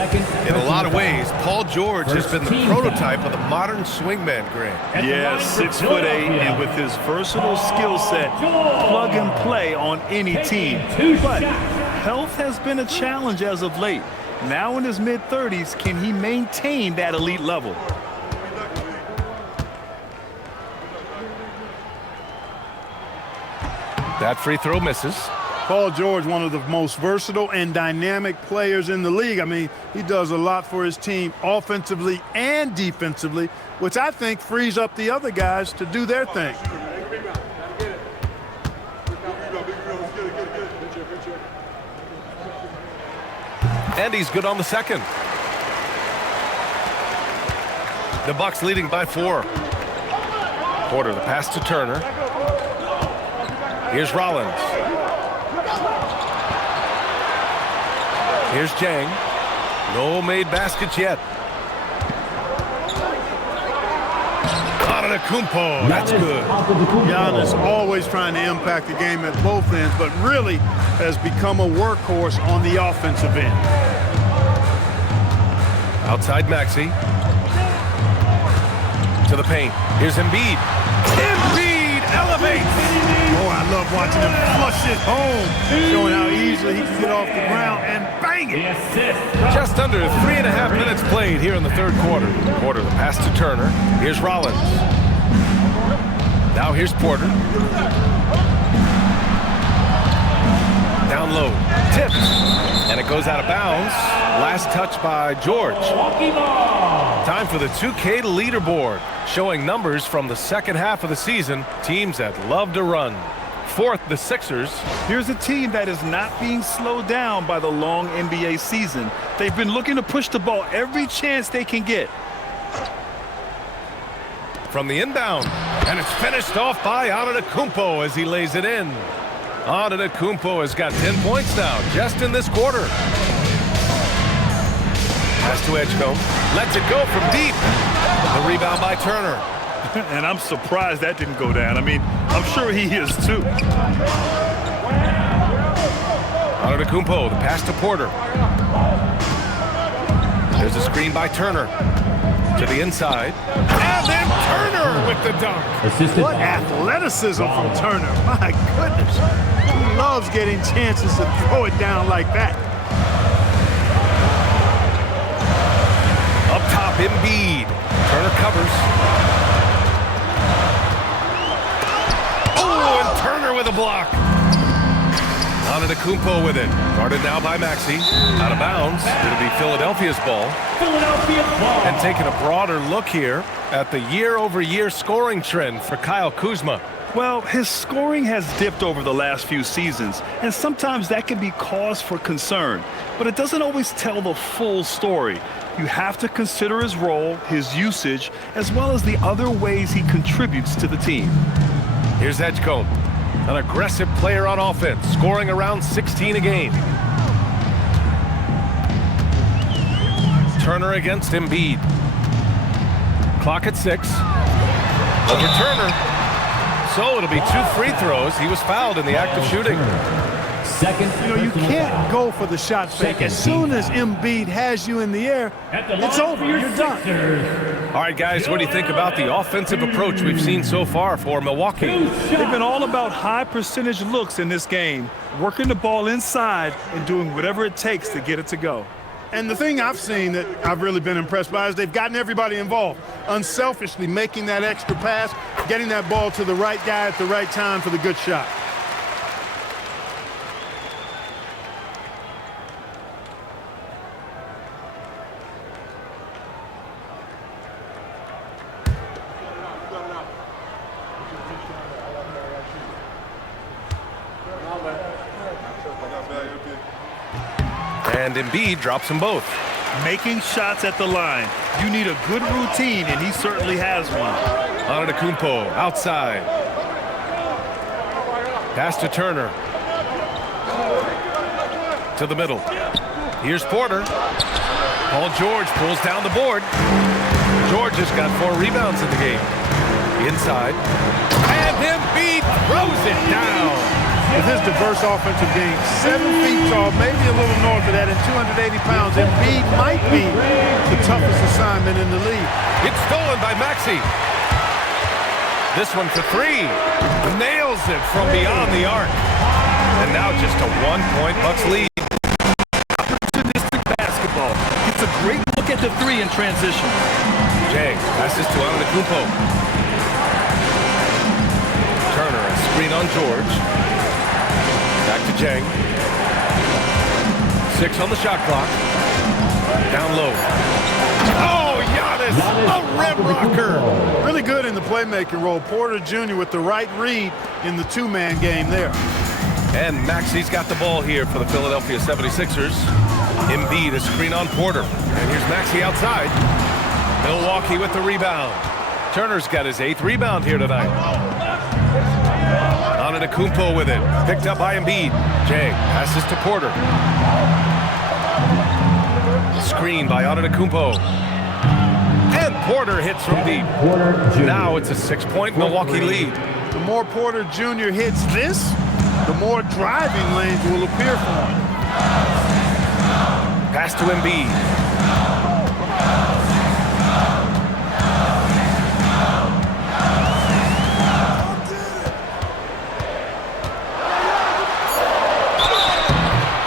In a lot of ways, Paul George has been the prototype of the modern swingman, Grant. Yeah, 6'8", and with his versatile skill set, plug and play on any team. But health has been a challenge as of late. Now in his mid-30s, can he maintain that elite level? That free throw misses. Paul George, one of the most versatile and dynamic players in the league. I mean, he does a lot for his team offensively and defensively, which I think frees up the other guys to do their thing. And he's good on the second. The Bucks leading by 4. Porter, the pass to Turner. Here's Rollins. Here's Jang. No made baskets yet. Antetokounmpo, that's good. Giannis always trying to impact the game at both ends, but really has become a workhorse on the offensive end. Outside Maxey. To the paint. Here's Embiid. Embiid elevates. Oh, I love watching him flush it home, showing how easily he can get off the ground and bang it. Just under 3.5 minutes played here in the third quarter. Porter, the pass to Turner. Here's Rollins. Now here's Porter. Down low. Tipped. And it goes out of bounds. Last touch by George. Time for the 2K leaderboard, showing numbers from the second half of the season. Teams that love to run. Fourth, the Sixers. Here's a team that is not being slowed down by the long NBA season. They've been looking to push the ball every chance they can get. From the inbound, and it's finished off by Antetokounmpo as he lays it in. Antetokounmpo has got 10 points now, just in this quarter. Pass to Edgecombe, lets it go from deep. The rebound by Turner. And I'm surprised that didn't go down. I mean, I'm sure he is too. Antetokounmpo, the pass to Porter. There's a screen by Turner. To the inside. And then Turner with the dunk. What athleticism from Turner. My goodness. He loves getting chances to throw it down like that. Up top, Embiid. Turner covers. Oh, and Turner with a block. Antetokounmpo with it. Guarded now by Maxey. Out of bounds. It'll be Philadelphia's ball. And taking a broader look here at the year-over-year scoring trend for Kyle Kuzma. Well, his scoring has dipped over the last few seasons, and sometimes that can be cause for concern. But it doesn't always tell the full story. You have to consider his role, his usage, as well as the other ways he contributes to the team. Here's Edgecombe, an aggressive player on offense, scoring around 16 a game. Turner against Embiid. Clock at 6. Over Turner. So it'll be 2 free throws. He was fouled in the act of shooting. You know, you can't go for the shot fake. As soon as Embiid has you in the air, it's over. You're done. All right, guys, what do you think about the offensive approach we've seen so far for Milwaukee? They've been all about high percentage looks in this game, working the ball inside and doing whatever it takes to get it to go. And the thing I've seen that I've really been impressed by is they've gotten everybody involved, unselfishly making that extra pass, getting that ball to the right guy at the right time for the good shot. And Embiid drops them both. Making shots at the line. You need a good routine, and he certainly has one. Antetokounmpo outside. Pass to Turner. To the middle. Here's Porter. Paul George pulls down the board. George has got 4 rebounds in the game. Inside. And Embiid throws it down. With his diverse offensive game, 7 feet tall, maybe a little north of that, and 280 pounds, Embiid might be the toughest assignment in the league. It's stolen by Maxey. This one for 3. Nails it from beyond the arc. And now just a 1-point Bucks lead. That's a great look at the three in transition. Jang passes to Antetokounmpo. Turner, a screen on George. Back to Jang. 6 on the shot clock. Down low. Oh, Giannis, a rim rocker. Really good in the playmaking role. Porter Jr. with the right read in the two-man game there. And Maxi's got the ball here for the Philadelphia 76ers. Embiid, a screen on Porter. And here's Maxey outside. Milwaukee with the rebound. Turner's got his 8th rebound here tonight. Antetokounmpo with it. Picked up by Embiid. Jang passes to Porter. Screen by Antetokounmpo. And Porter hits from deep. Now it's a 6-point Milwaukee lead. The more Porter Jr. hits this, the more driving lanes will appear for him. Pass to Embiid.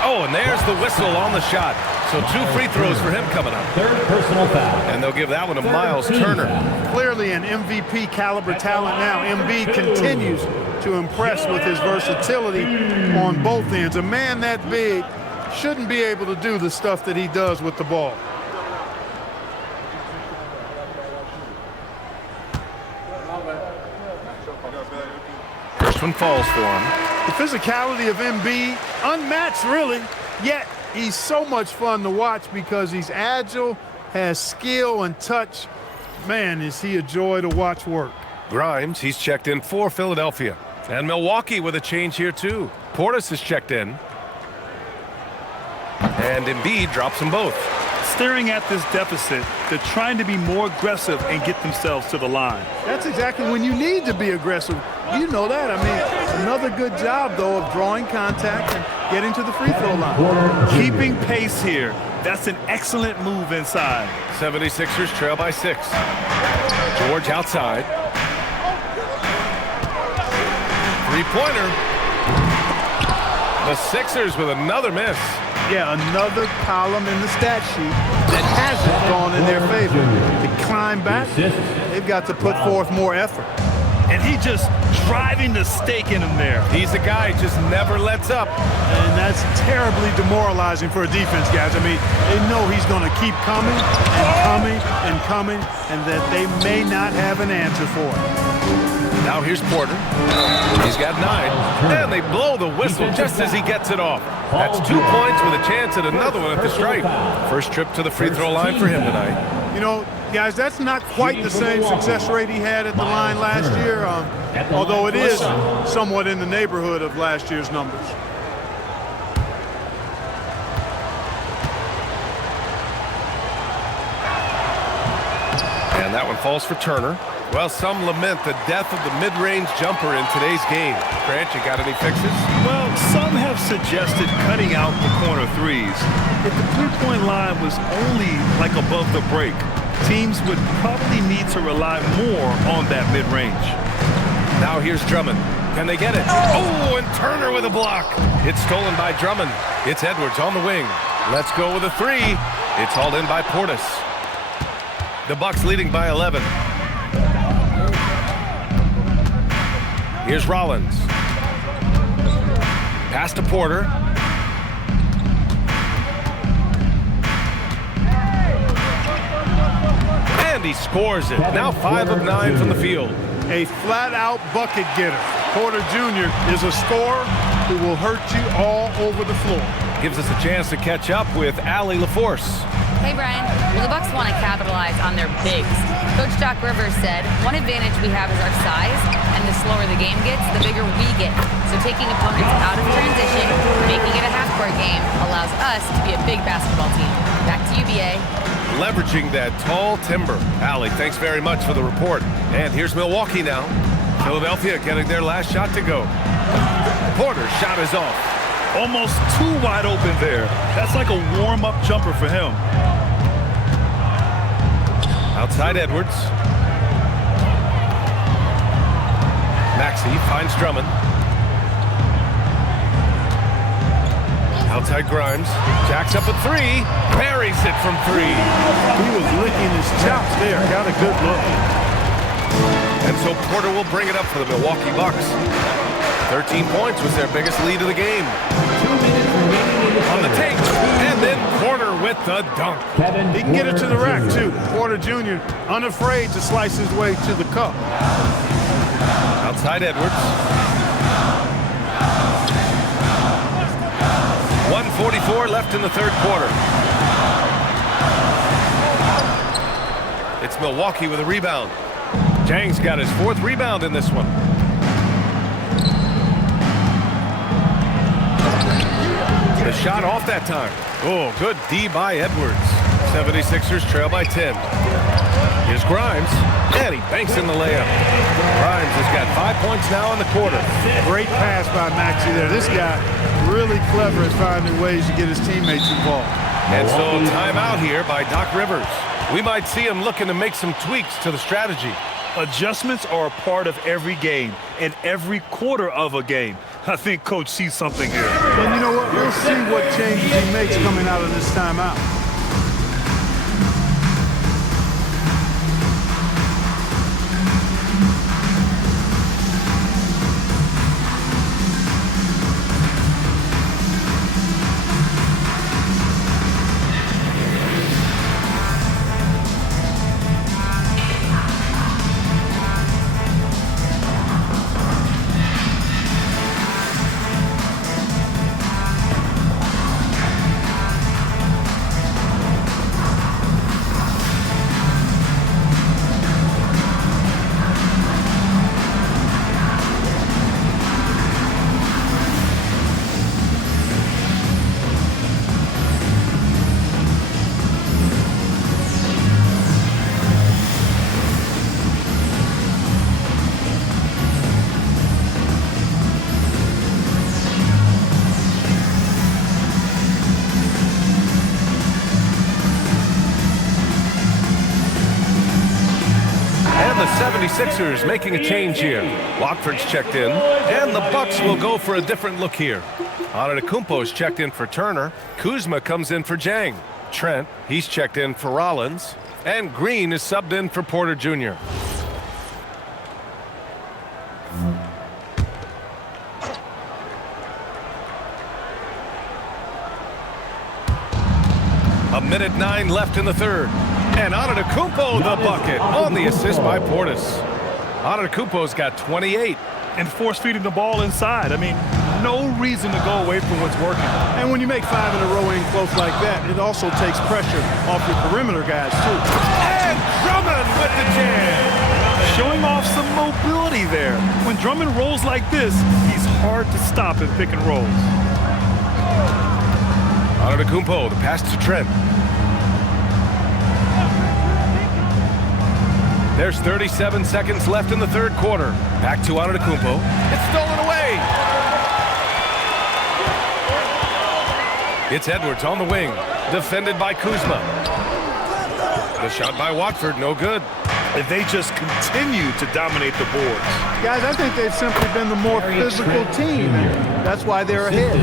Oh, and there's the whistle on the shot. So 2 free throws for him coming up. 3rd personal foul. And they'll give that one to Miles Turner. Clearly an MVP caliber talent now. Embiid continues to impress with his versatility on both ends. A man that big shouldn't be able to do the stuff that he does with the ball. First one falls for him. The physicality of Embiid, unmatched really, yet he's so much fun to watch because he's agile, has skill and touch. Man, is he a joy to watch work. Grimes, he's checked in for Philadelphia. And Milwaukee with a change here too. Portis is checked in. And Embiid drops them both. Staring at this deficit, they're trying to be more aggressive and get themselves to the line. That's exactly when you need to be aggressive. You know that. I mean, another good job, though, of drawing contact and getting to the free throw line. Keeping pace here. That's an excellent move inside. 76ers trail by 6. George outside. Three-pointer. The Sixers with another miss. Yeah, another column in the stat sheet that hasn't gone in their favor. To climb back, they've got to put forth more effort. And he just driving the stake in him there. He's a guy who just never lets up. And that's terribly demoralizing for a defense, guys. I mean, they know he's going to keep coming and coming and coming, and that they may not have an answer for it. Now here's Porter. He's got 9. And they blow the whistle just as he gets it off. That's 2 points with a chance at another one at the stripe. First trip to the free throw line for him tonight. You know, guys, that's not quite the same success rate he had at the line last year, although it is somewhat in the neighborhood of last year's numbers. And that one falls for Turner. Well, some lament the death of the mid-range jumper in today's game. Grant, you got any fixes? Well, some have suggested cutting out the corner threes. If the three-point line was only like above the break, teams would probably need to rely more on that mid-range. Now here's Drummond. Can they get it? Oh, and Turner with a block. It's stolen by Drummond. It's Edwards on the wing. Let's go with a 3. It's hauled in by Portis. The Bucks leading by 11. Here's Rollins. Pass to Porter. And he scores it. Now 5 of 9 from the field. A flat-out bucket getter. Porter Jr. is a scorer who will hurt you all over the floor. Gives us a chance to catch up with Allie LaForce. Hey, Brian. Well, the Bucks want to capitalize on their bigs. Coach Doc Rivers said, one advantage we have is our size, and the slower the game gets, the bigger we get. So taking opponents out of transition, making it a half-court game, allows us to be a big basketball team. Back to you, BA. Leveraging that tall timber. Allie, thanks very much for the report. And here's Milwaukee now. Philadelphia getting their last shot to go. Porter's shot is off. Almost too wide open there. That's like a warm-up jumper for him. Outside Edwards. Maxey finds Drummond. Outside Grimes. Jacks up a three. Buries it from three. He was licking his chops there. Got a good look. And so Porter will bring it up for the Milwaukee Bucks. 13 points was their biggest lead of the game. 2 minutes remaining in the On the third. take, and then Porter with the dunk. He can get it to the rack, too. Porter Jr. unafraid to slice his way to the cup. Outside Edwards. 1:44 left in the third quarter. It's Milwaukee with a rebound. Jang's got his 4th rebound in this one. The shot off that time. Oh, good D by Edwards. 76ers trail by 10. Here's Grimes, and he banks in the layup. Grimes has got 5 points now in the quarter. Great pass by Maxey there. This guy really clever at finding ways to get his teammates involved. And so timeout here by Doc Rivers. We might see him looking to make some tweaks to the strategy. Adjustments are a part of every game and every quarter of a game. I think Coach sees something here. And you know what? We'll see what changes he makes coming out of this timeout. The 76ers making a change here. Watford's checked in, and the Bucks will go for a different look here. Antetokounmpo's checked in for Turner. Kuzma comes in for Jang. Trent, he's checked in for Rollins. And Green is subbed in for Porter Jr. A minute 9 left in the third. And Antetokounmpo the bucket on the assist by Portis. Antetokounmpo's got 28. And force-feeding the ball inside. I mean, no reason to go away from what's working. And when you make 5 in a row in close like that, it also takes pressure off your perimeter guys, too. And Drummond with the jam. Showing off some mobility there. When Drummond rolls like this, he's hard to stop in pick and rolls. Antetokounmpo, the pass to Trent. There's 37 seconds left in the third quarter. Back to Antetokounmpo. It's stolen away. It's Edwards on the wing. Defended by Kuzma. The shot by Watford, no good. And they just continue to dominate the boards. Guys, I think they've simply been the more physical team. That's why they're ahead.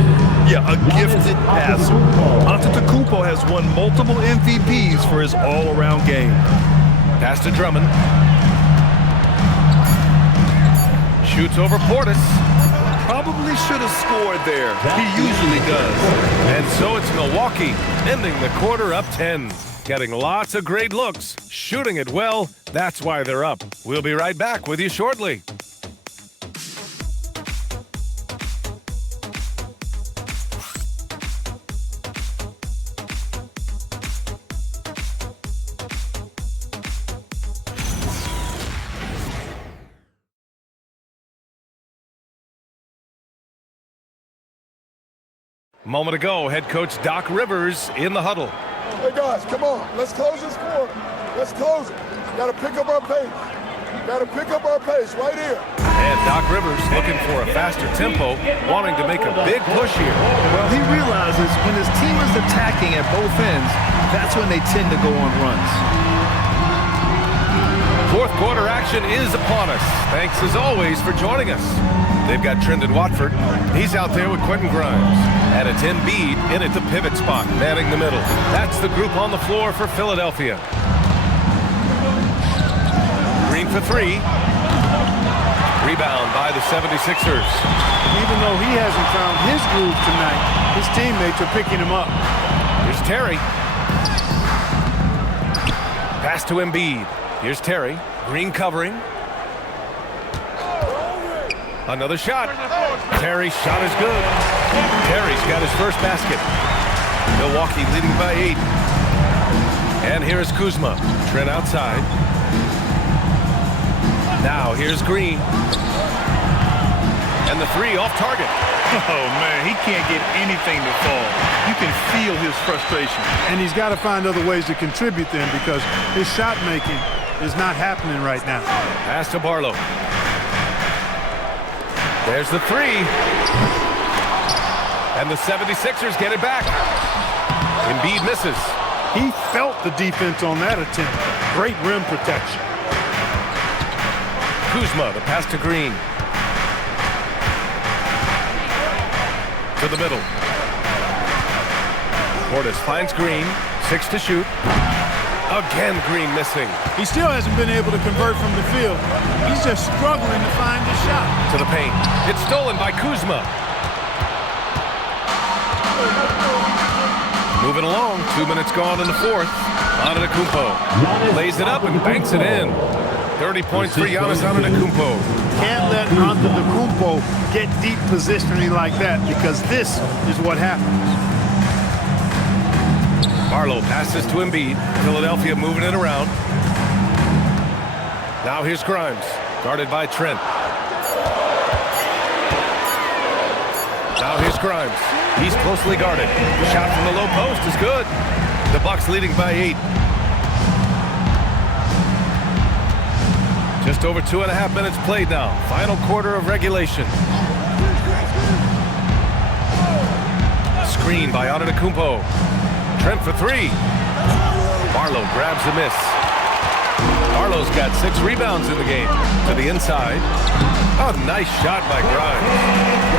Yeah, a gifted passer. Antetokounmpo has won multiple MVPs for his all-around game. Pass to Drummond. Shoots over Portis. Probably should have scored there. He usually does. And so it's Milwaukee, ending the quarter up 10. Getting lots of great looks, shooting it well. That's why they're up. We'll be right back with you shortly. A moment ago, head coach Doc Rivers in the huddle. Hey guys, come on. Let's close this quarter. Let's close it. Got to pick up our pace. Got to pick up our pace right here. And Doc Rivers looking for a faster tempo, wanting to make a big push here. Well, he realizes when his team is attacking at both ends, that's when they tend to go on runs. Fourth quarter action is upon us. Thanks as always for joining us. They've got Trendon Watford. He's out there with Quentin Grimes. And it's Embiid in at the pivot spot, manning the middle. That's the group on the floor for Philadelphia. Green for three. Rebound by the 76ers. Even though he hasn't found his groove tonight, his teammates are picking him up. Here's Terry. Pass to Embiid. Here's Terry. Green covering. Another shot. Terry's shot is good. Terry's got his first basket. Milwaukee leading by 8. And here's Kuzma. Trent outside. Now here's Green. And the three off target. Oh, man, he can't get anything to fall. You can feel his frustration. And he's got to find other ways to contribute then, because his shot making is not happening right now. Pass to Barlow. There's the three. And the 76ers get it back. Embiid misses. He felt the defense on that attempt. Great rim protection. Kuzma, the pass to Green. To the middle. Portis finds Green. 6 to shoot. Again, Green missing. He still hasn't been able to convert from the field. He's just struggling to find his shot. To the paint. It's stolen by Kuzma. Moving along. 2 minutes gone in the fourth. Antetokounmpo lays it up and banks it in. 30 points for Giannis Antetokounmpo. Can't let Antetokounmpo get deep positioning like that, because this is what happens. Barlow passes to Embiid. Philadelphia moving it around. Now here's Grimes, guarded by Trent. Now here's Grimes. He's closely guarded. Shot from the low post is good. The Bucks leading by 8. Just over 2.5 minutes played now. Final quarter of regulation. Screen by Antetokounmpo. Trent for three. Barlow grabs the miss. Barlow's got 6 rebounds in the game. To the inside. Oh, nice shot by Grimes.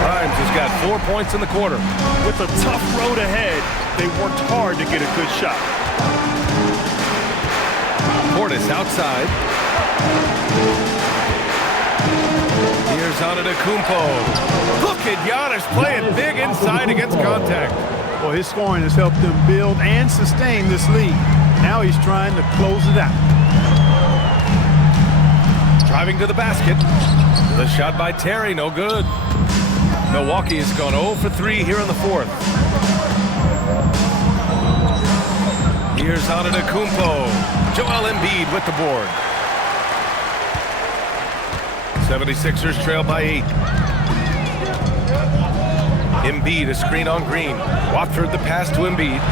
Grimes has got 4 points in the quarter. With a tough road ahead, they worked hard to get a good shot. Portis outside. Here's Antetokounmpo. Look at Giannis playing big inside against contact. Well, his scoring has helped them build and sustain this lead. Now he's trying to close it out. Driving to the basket. The shot by Terry, no good. Milwaukee has gone 0 for 3 here in the fourth. Here's Antetokounmpo. Joel Embiid with the board. 76ers trail by 8. Embiid, a screen on Green. Watford the pass to Embiid.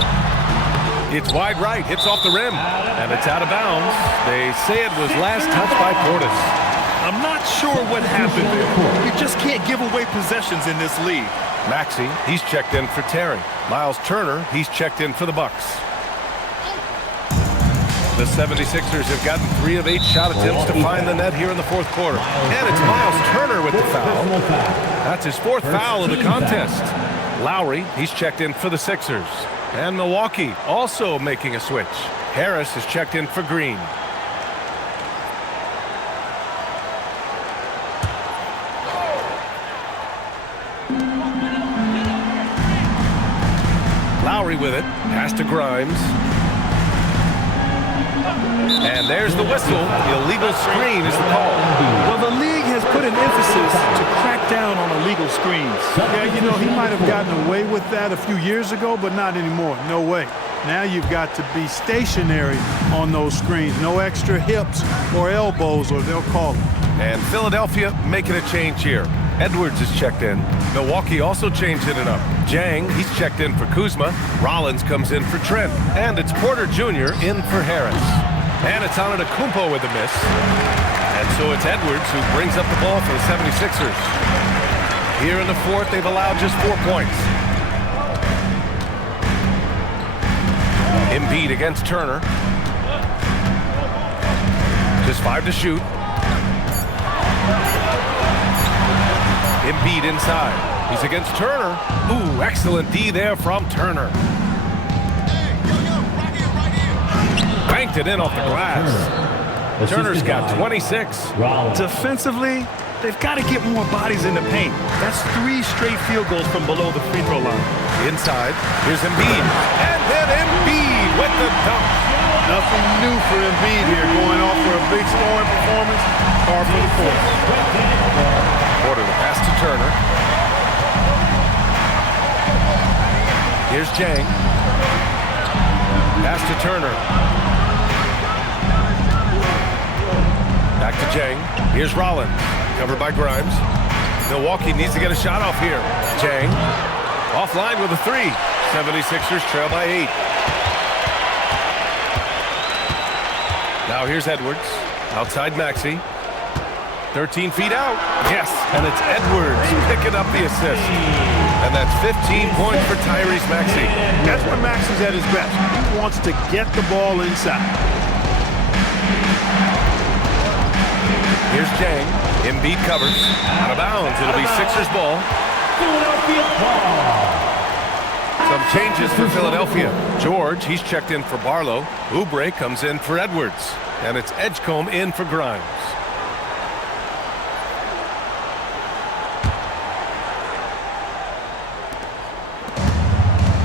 It's wide right, hits off the rim, and it's out of bounds. They say it was last touched by Portis. I'm not sure what happened there. You just can't give away possessions in this league. Maxey, he's checked in for Terry. Miles Turner, he's checked in for the Bucks. The 76ers have gotten 3 of 8 shot attempts to find the net here in the fourth quarter. And it's Miles Turner with the foul. That's his 4th foul of the contest. Lowry, he's checked in for the Sixers. And Milwaukee also making a switch. Harris is checked in for Green. Lowry with it. Pass to Grimes. And there's the whistle. Illegal screen is the call. Well, the league has put an emphasis to crack down on illegal screens. Yeah, you know, he might have gotten away with that a few years ago, but not anymore. No way. Now you've got to be stationary on those screens. No extra hips or elbows, or they'll call it. And Philadelphia making a change here. Edwards is checked in. Milwaukee also changing it up. Jang, he's checked in for Kuzma. Rollins comes in for Trent. And it's Porter Jr. in for Harris. And it's Antetokounmpo with the miss. And so it's Edwards who brings up the ball for the 76ers. Here in the fourth, they've allowed just 4 points. Embiid against Turner. Just 5 to shoot. Embiid inside. He's against Turner. Ooh, excellent D there from Turner. Banked it in off the glass. Turner's got 26. Defensively, they've got to get more bodies in the paint. That's 3 straight field goals from below the free throw line. Inside, here's Embiid. And then Embiid with the dunk. Nothing new for Embiid here, going off for a big scoring performance. Par for the course. Porter the pass to Turner. Here's Jang. Pass to Turner. Back to Jang. Here's Rollins. Covered by Grimes. Milwaukee needs to get a shot off here. Jang. Offline with a 3. 76ers trail by 8. Now here's Edwards. Outside Maxey. 13 feet out. Yes, and it's Edwards picking up the assist. And that's 15 points for Tyrese Maxey. That's when Maxey's at his best. He wants to get the ball inside. Here's Jang. Embiid covers. Out of bounds. It'll be Sixers ball. Some changes for Philadelphia. George, he's checked in for Barlow. Oubre comes in for Edwards. And it's Edgecombe in for Grimes.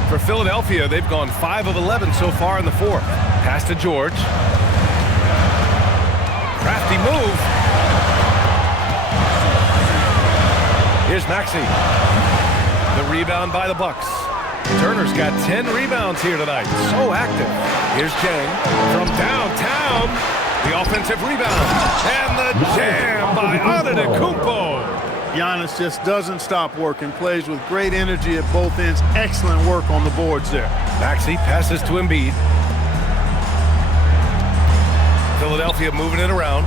For Philadelphia, they've gone 5 of 11 so far in the fourth. Pass to George. Crafty move. Here's Maxey. The rebound by the Bucks. Turner's got 10 rebounds here tonight. So active. Here's Jang from downtown. The offensive rebound. And the jam by Antetokounmpo. Giannis just doesn't stop working. Plays with great energy at both ends. Excellent work on the boards there. Maxey passes to Embiid. Philadelphia moving it around.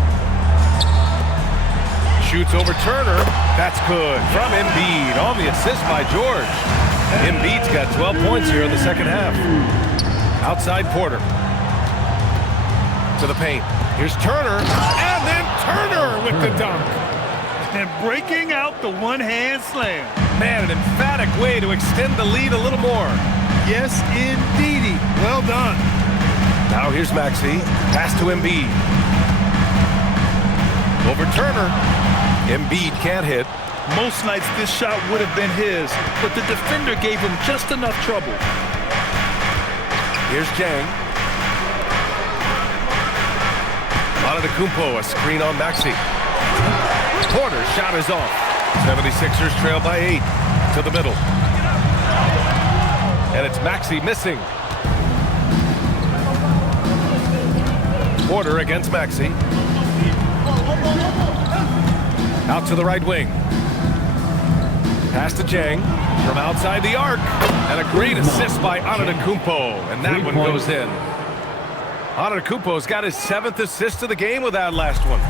Shoots over Turner. That's good from Embiid on the assist by George. Embiid's got 12 points here in the second half. Outside Porter. To the paint. Here's Turner. And then Turner with the dunk. And breaking out the one-hand slam. Man, an emphatic way to extend the lead a little more. Yes, indeedy. Well done. Now here's Maxey. Pass to Embiid. Over Turner. Embiid can't hit. Most nights this shot would have been his, but the defender gave him just enough trouble. Here's Jang. Antetokounmpo, a screen on Maxey. Porter's shot is off. 76ers trail by 8 to the middle. And it's Maxey missing. Porter against Maxey. Out to the right wing. Pass to Jang from outside the arc. And a great assist by Antetokounmpo. And that one goes in. Antetokounmpo's got his 7th assist of the game with that last one.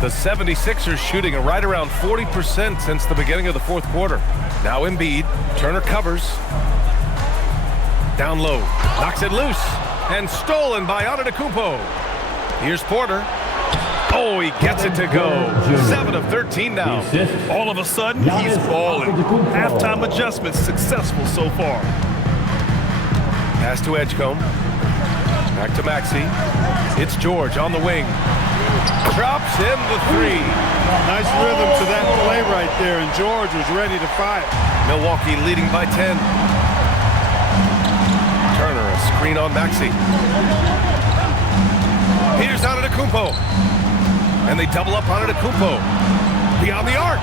The 76ers shooting right around 40% since the beginning of the fourth quarter. Now Embiid. Turner covers. Down low. Knocks it loose. And stolen by Antetokounmpo. Here's Porter. Oh, he gets it to go. 7 of 13 now. All of a sudden, he's balling. Halftime adjustments successful so far. Pass to Edgecombe. Back to Maxey. It's George on the wing. Drops in the 3. Nice rhythm to that play right there, and George was ready to fire. Milwaukee leading by 10. Turner, a screen on Maxey. Here's Antetokounmpo. And they double up Antetokounmpo. Beyond the arc.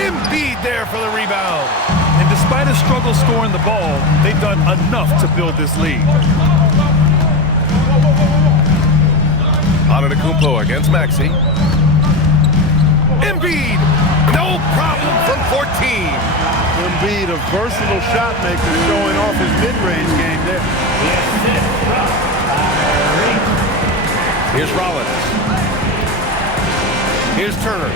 Embiid there for the rebound. And despite a struggle scoring the ball, they've done enough to build this lead. Antetokounmpo against Maxey. Embiid, no problem from 14. Embiid, a versatile shot maker, showing off his mid-range game there. Here's Rollins. Here's Turner.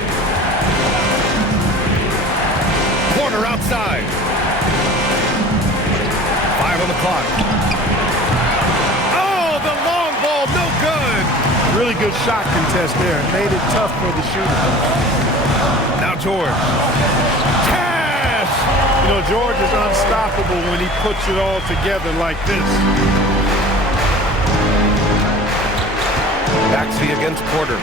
Porter outside. 5 on the clock. Oh, the long ball, no good. Really good shot contest there. It made it tough for the shooter. Now George. Cash! You know, George is unstoppable when he puts it all together like this. Maxey against Porter.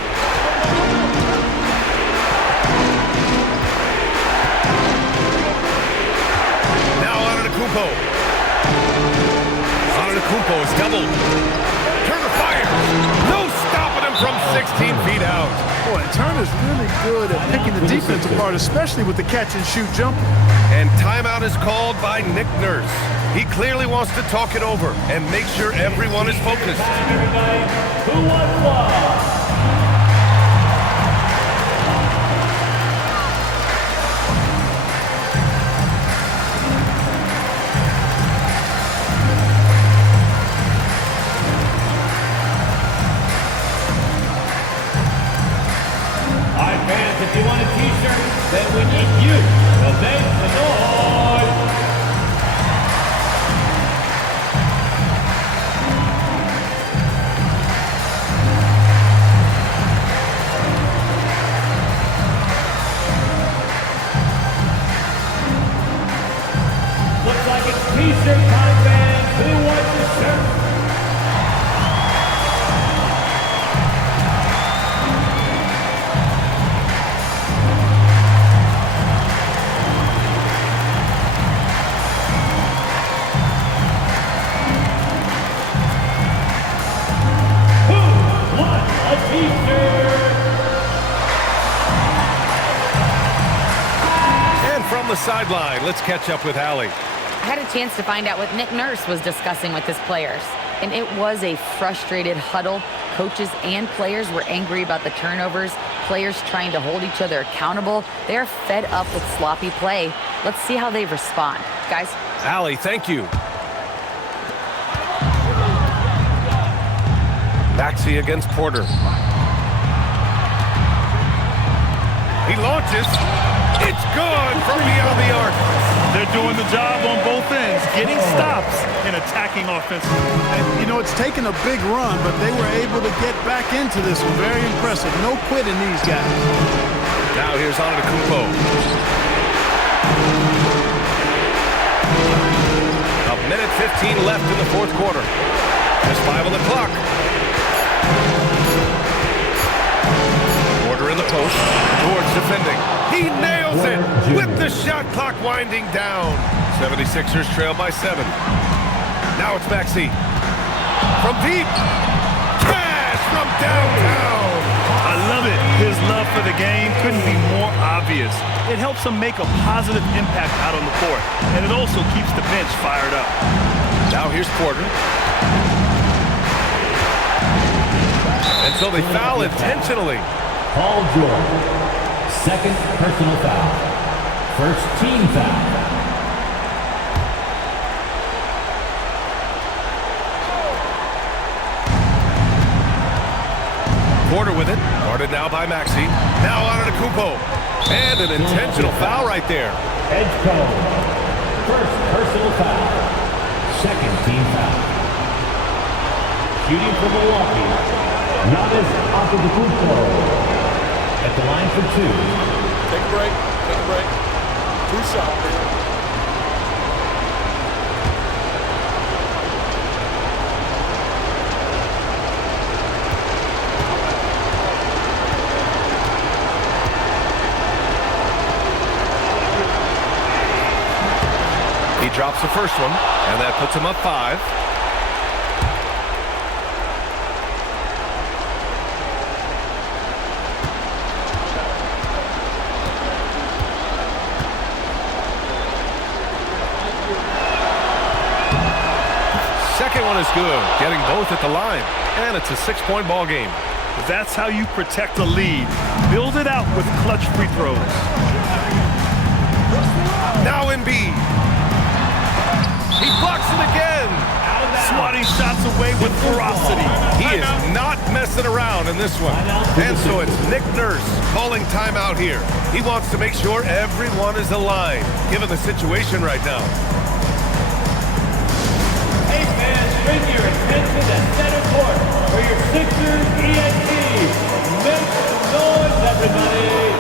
Now Antetokounmpo. Antetokounmpo is doubled. Turner fires. No stopping him from 16 feet out. Boy, Turner's really good at picking the defense apart, especially with the catch-and-shoot jumper. And timeout is called by Nick Nurse. He clearly wants to talk it over and make sure everyone is focused. Everybody, who won what? If you want a t-shirt, then we need you to make the noise. Looks like it's t-shirt time, fans. Who wants a shirt? And from the sideline, let's catch up with Allie. I had a chance to find out what Nick Nurse was discussing with his players. And it was a frustrated huddle. Coaches and players were angry about the turnovers. Players trying to hold each other accountable. They're fed up with sloppy play. Let's see how they respond. Guys. Allie, thank you. Maxey against Porter. He launches. It's good from beyond the arc. They're doing the job on both ends, getting stops and attacking offensively. And, you know, it's taken a big run, but they were able to get back into this one. Very impressive. No quitting these guys. Now here's Antetokounmpo. A minute 15 left in the fourth quarter. There's 5 on the clock. Porter in the post. George defending. He nails it with the shot clock winding down. 76ers trail by 7. Now it's Maxey. From deep. Cash from downtown. I love it. His love for the game couldn't be more obvious. It helps him make a positive impact out on the court, and it also keeps the bench fired up. Now here's Porter. And so they foul intentionally. Paul George, second personal foul. First team foul. Porter with it. Guarded now by Maxey. Now Antetokounmpo. And an intentional foul right there. Edge code. First personal foul. Second team foul. Shooting for Milwaukee. Giannis Antetokounmpo. At the line for 2. Take a break. Take a break. 2 shots. He drops the first one, and that puts him up 5. Second one is good, getting both at the line, and it's a 6-point ball game. That's how you protect a lead. Build it out with clutch free throws. Now Embiid. He blocks it again. Swatting shots away with ferocity. He is not messing around in this one. And so it's Nick Nurse calling timeout here. He wants to make sure everyone is aligned, given the situation right now. Hey fans, bring your attention to center court for your Sixers ENT. Make some noise, everybody.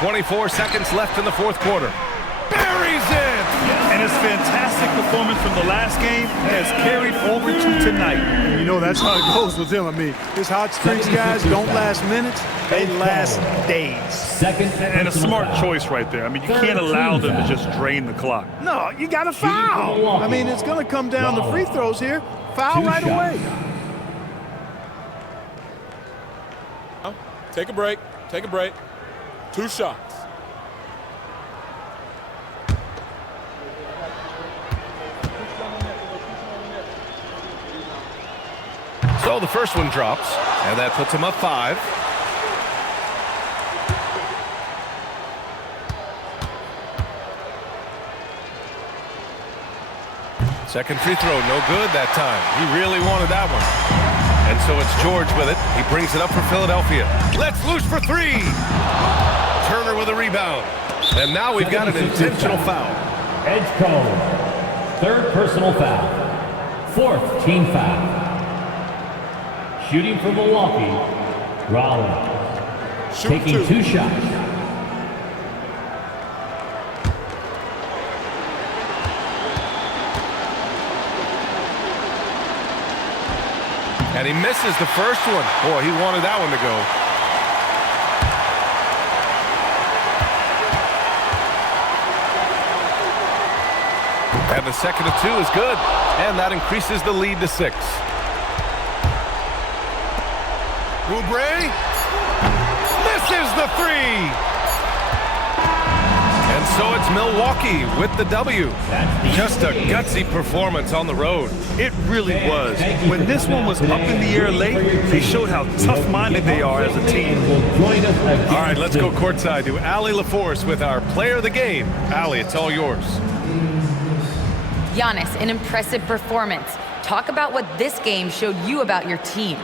24 seconds left in the fourth quarter. Buries it! And his fantastic performance from the last game has carried over to tonight. You know, that's how it goes with him. I mean, his hot streaks, guys, don't last minutes. They last days. And a smart choice right there. I mean, you can't allow them to just drain the clock. No, you got to foul. I mean, it's going to come down to free throws here. Foul right away. Take a break. Take a break. 2 shots. So the first one drops, and that puts him up 5. Second free throw, no good that time. He really wanted that one. And so it's George with it. He brings it up for Philadelphia. Let's loose for 3. Turner with a rebound. And now we've got an intentional foul. Edge code. 3rd personal foul. 4th team foul. Shooting for Milwaukee, Rollins. Taking 2 shots. And he misses the first one. Boy, he wanted that one to go. And the second of 2 is good. And that increases the lead to 6. Oubre misses the 3. And so it's Milwaukee with the W. Just a gutsy performance on the road. It really was. When this one was up in the air late, they showed how tough-minded they are as a team. All right, let's go courtside to Allie LaForce with our player of the game. Allie, it's all yours. Giannis, an impressive performance. Talk about what this game showed you about your team.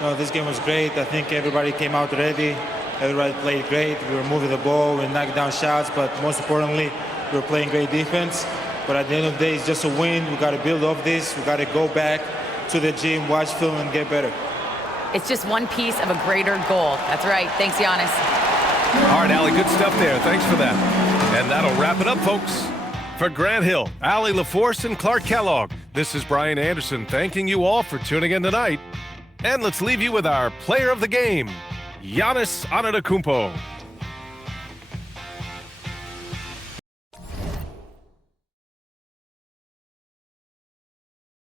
No, this game was great. I think everybody came out ready. Everybody played great. We were moving the ball, we knocked down shots, but most importantly, we were playing great defense. But at the end of the day, it's just a win. We got to build off this. We got to go back to the gym, watch film, and get better. It's just one piece of a greater goal. That's right. Thanks, Giannis. All right, Allie, good stuff there. Thanks for that. And that'll wrap it up, folks. For Grant Hill, Allie LaForce, and Clark Kellogg, this is Brian Anderson thanking you all for tuning in tonight. And let's leave you with our player of the game, Giannis Antetokounmpo.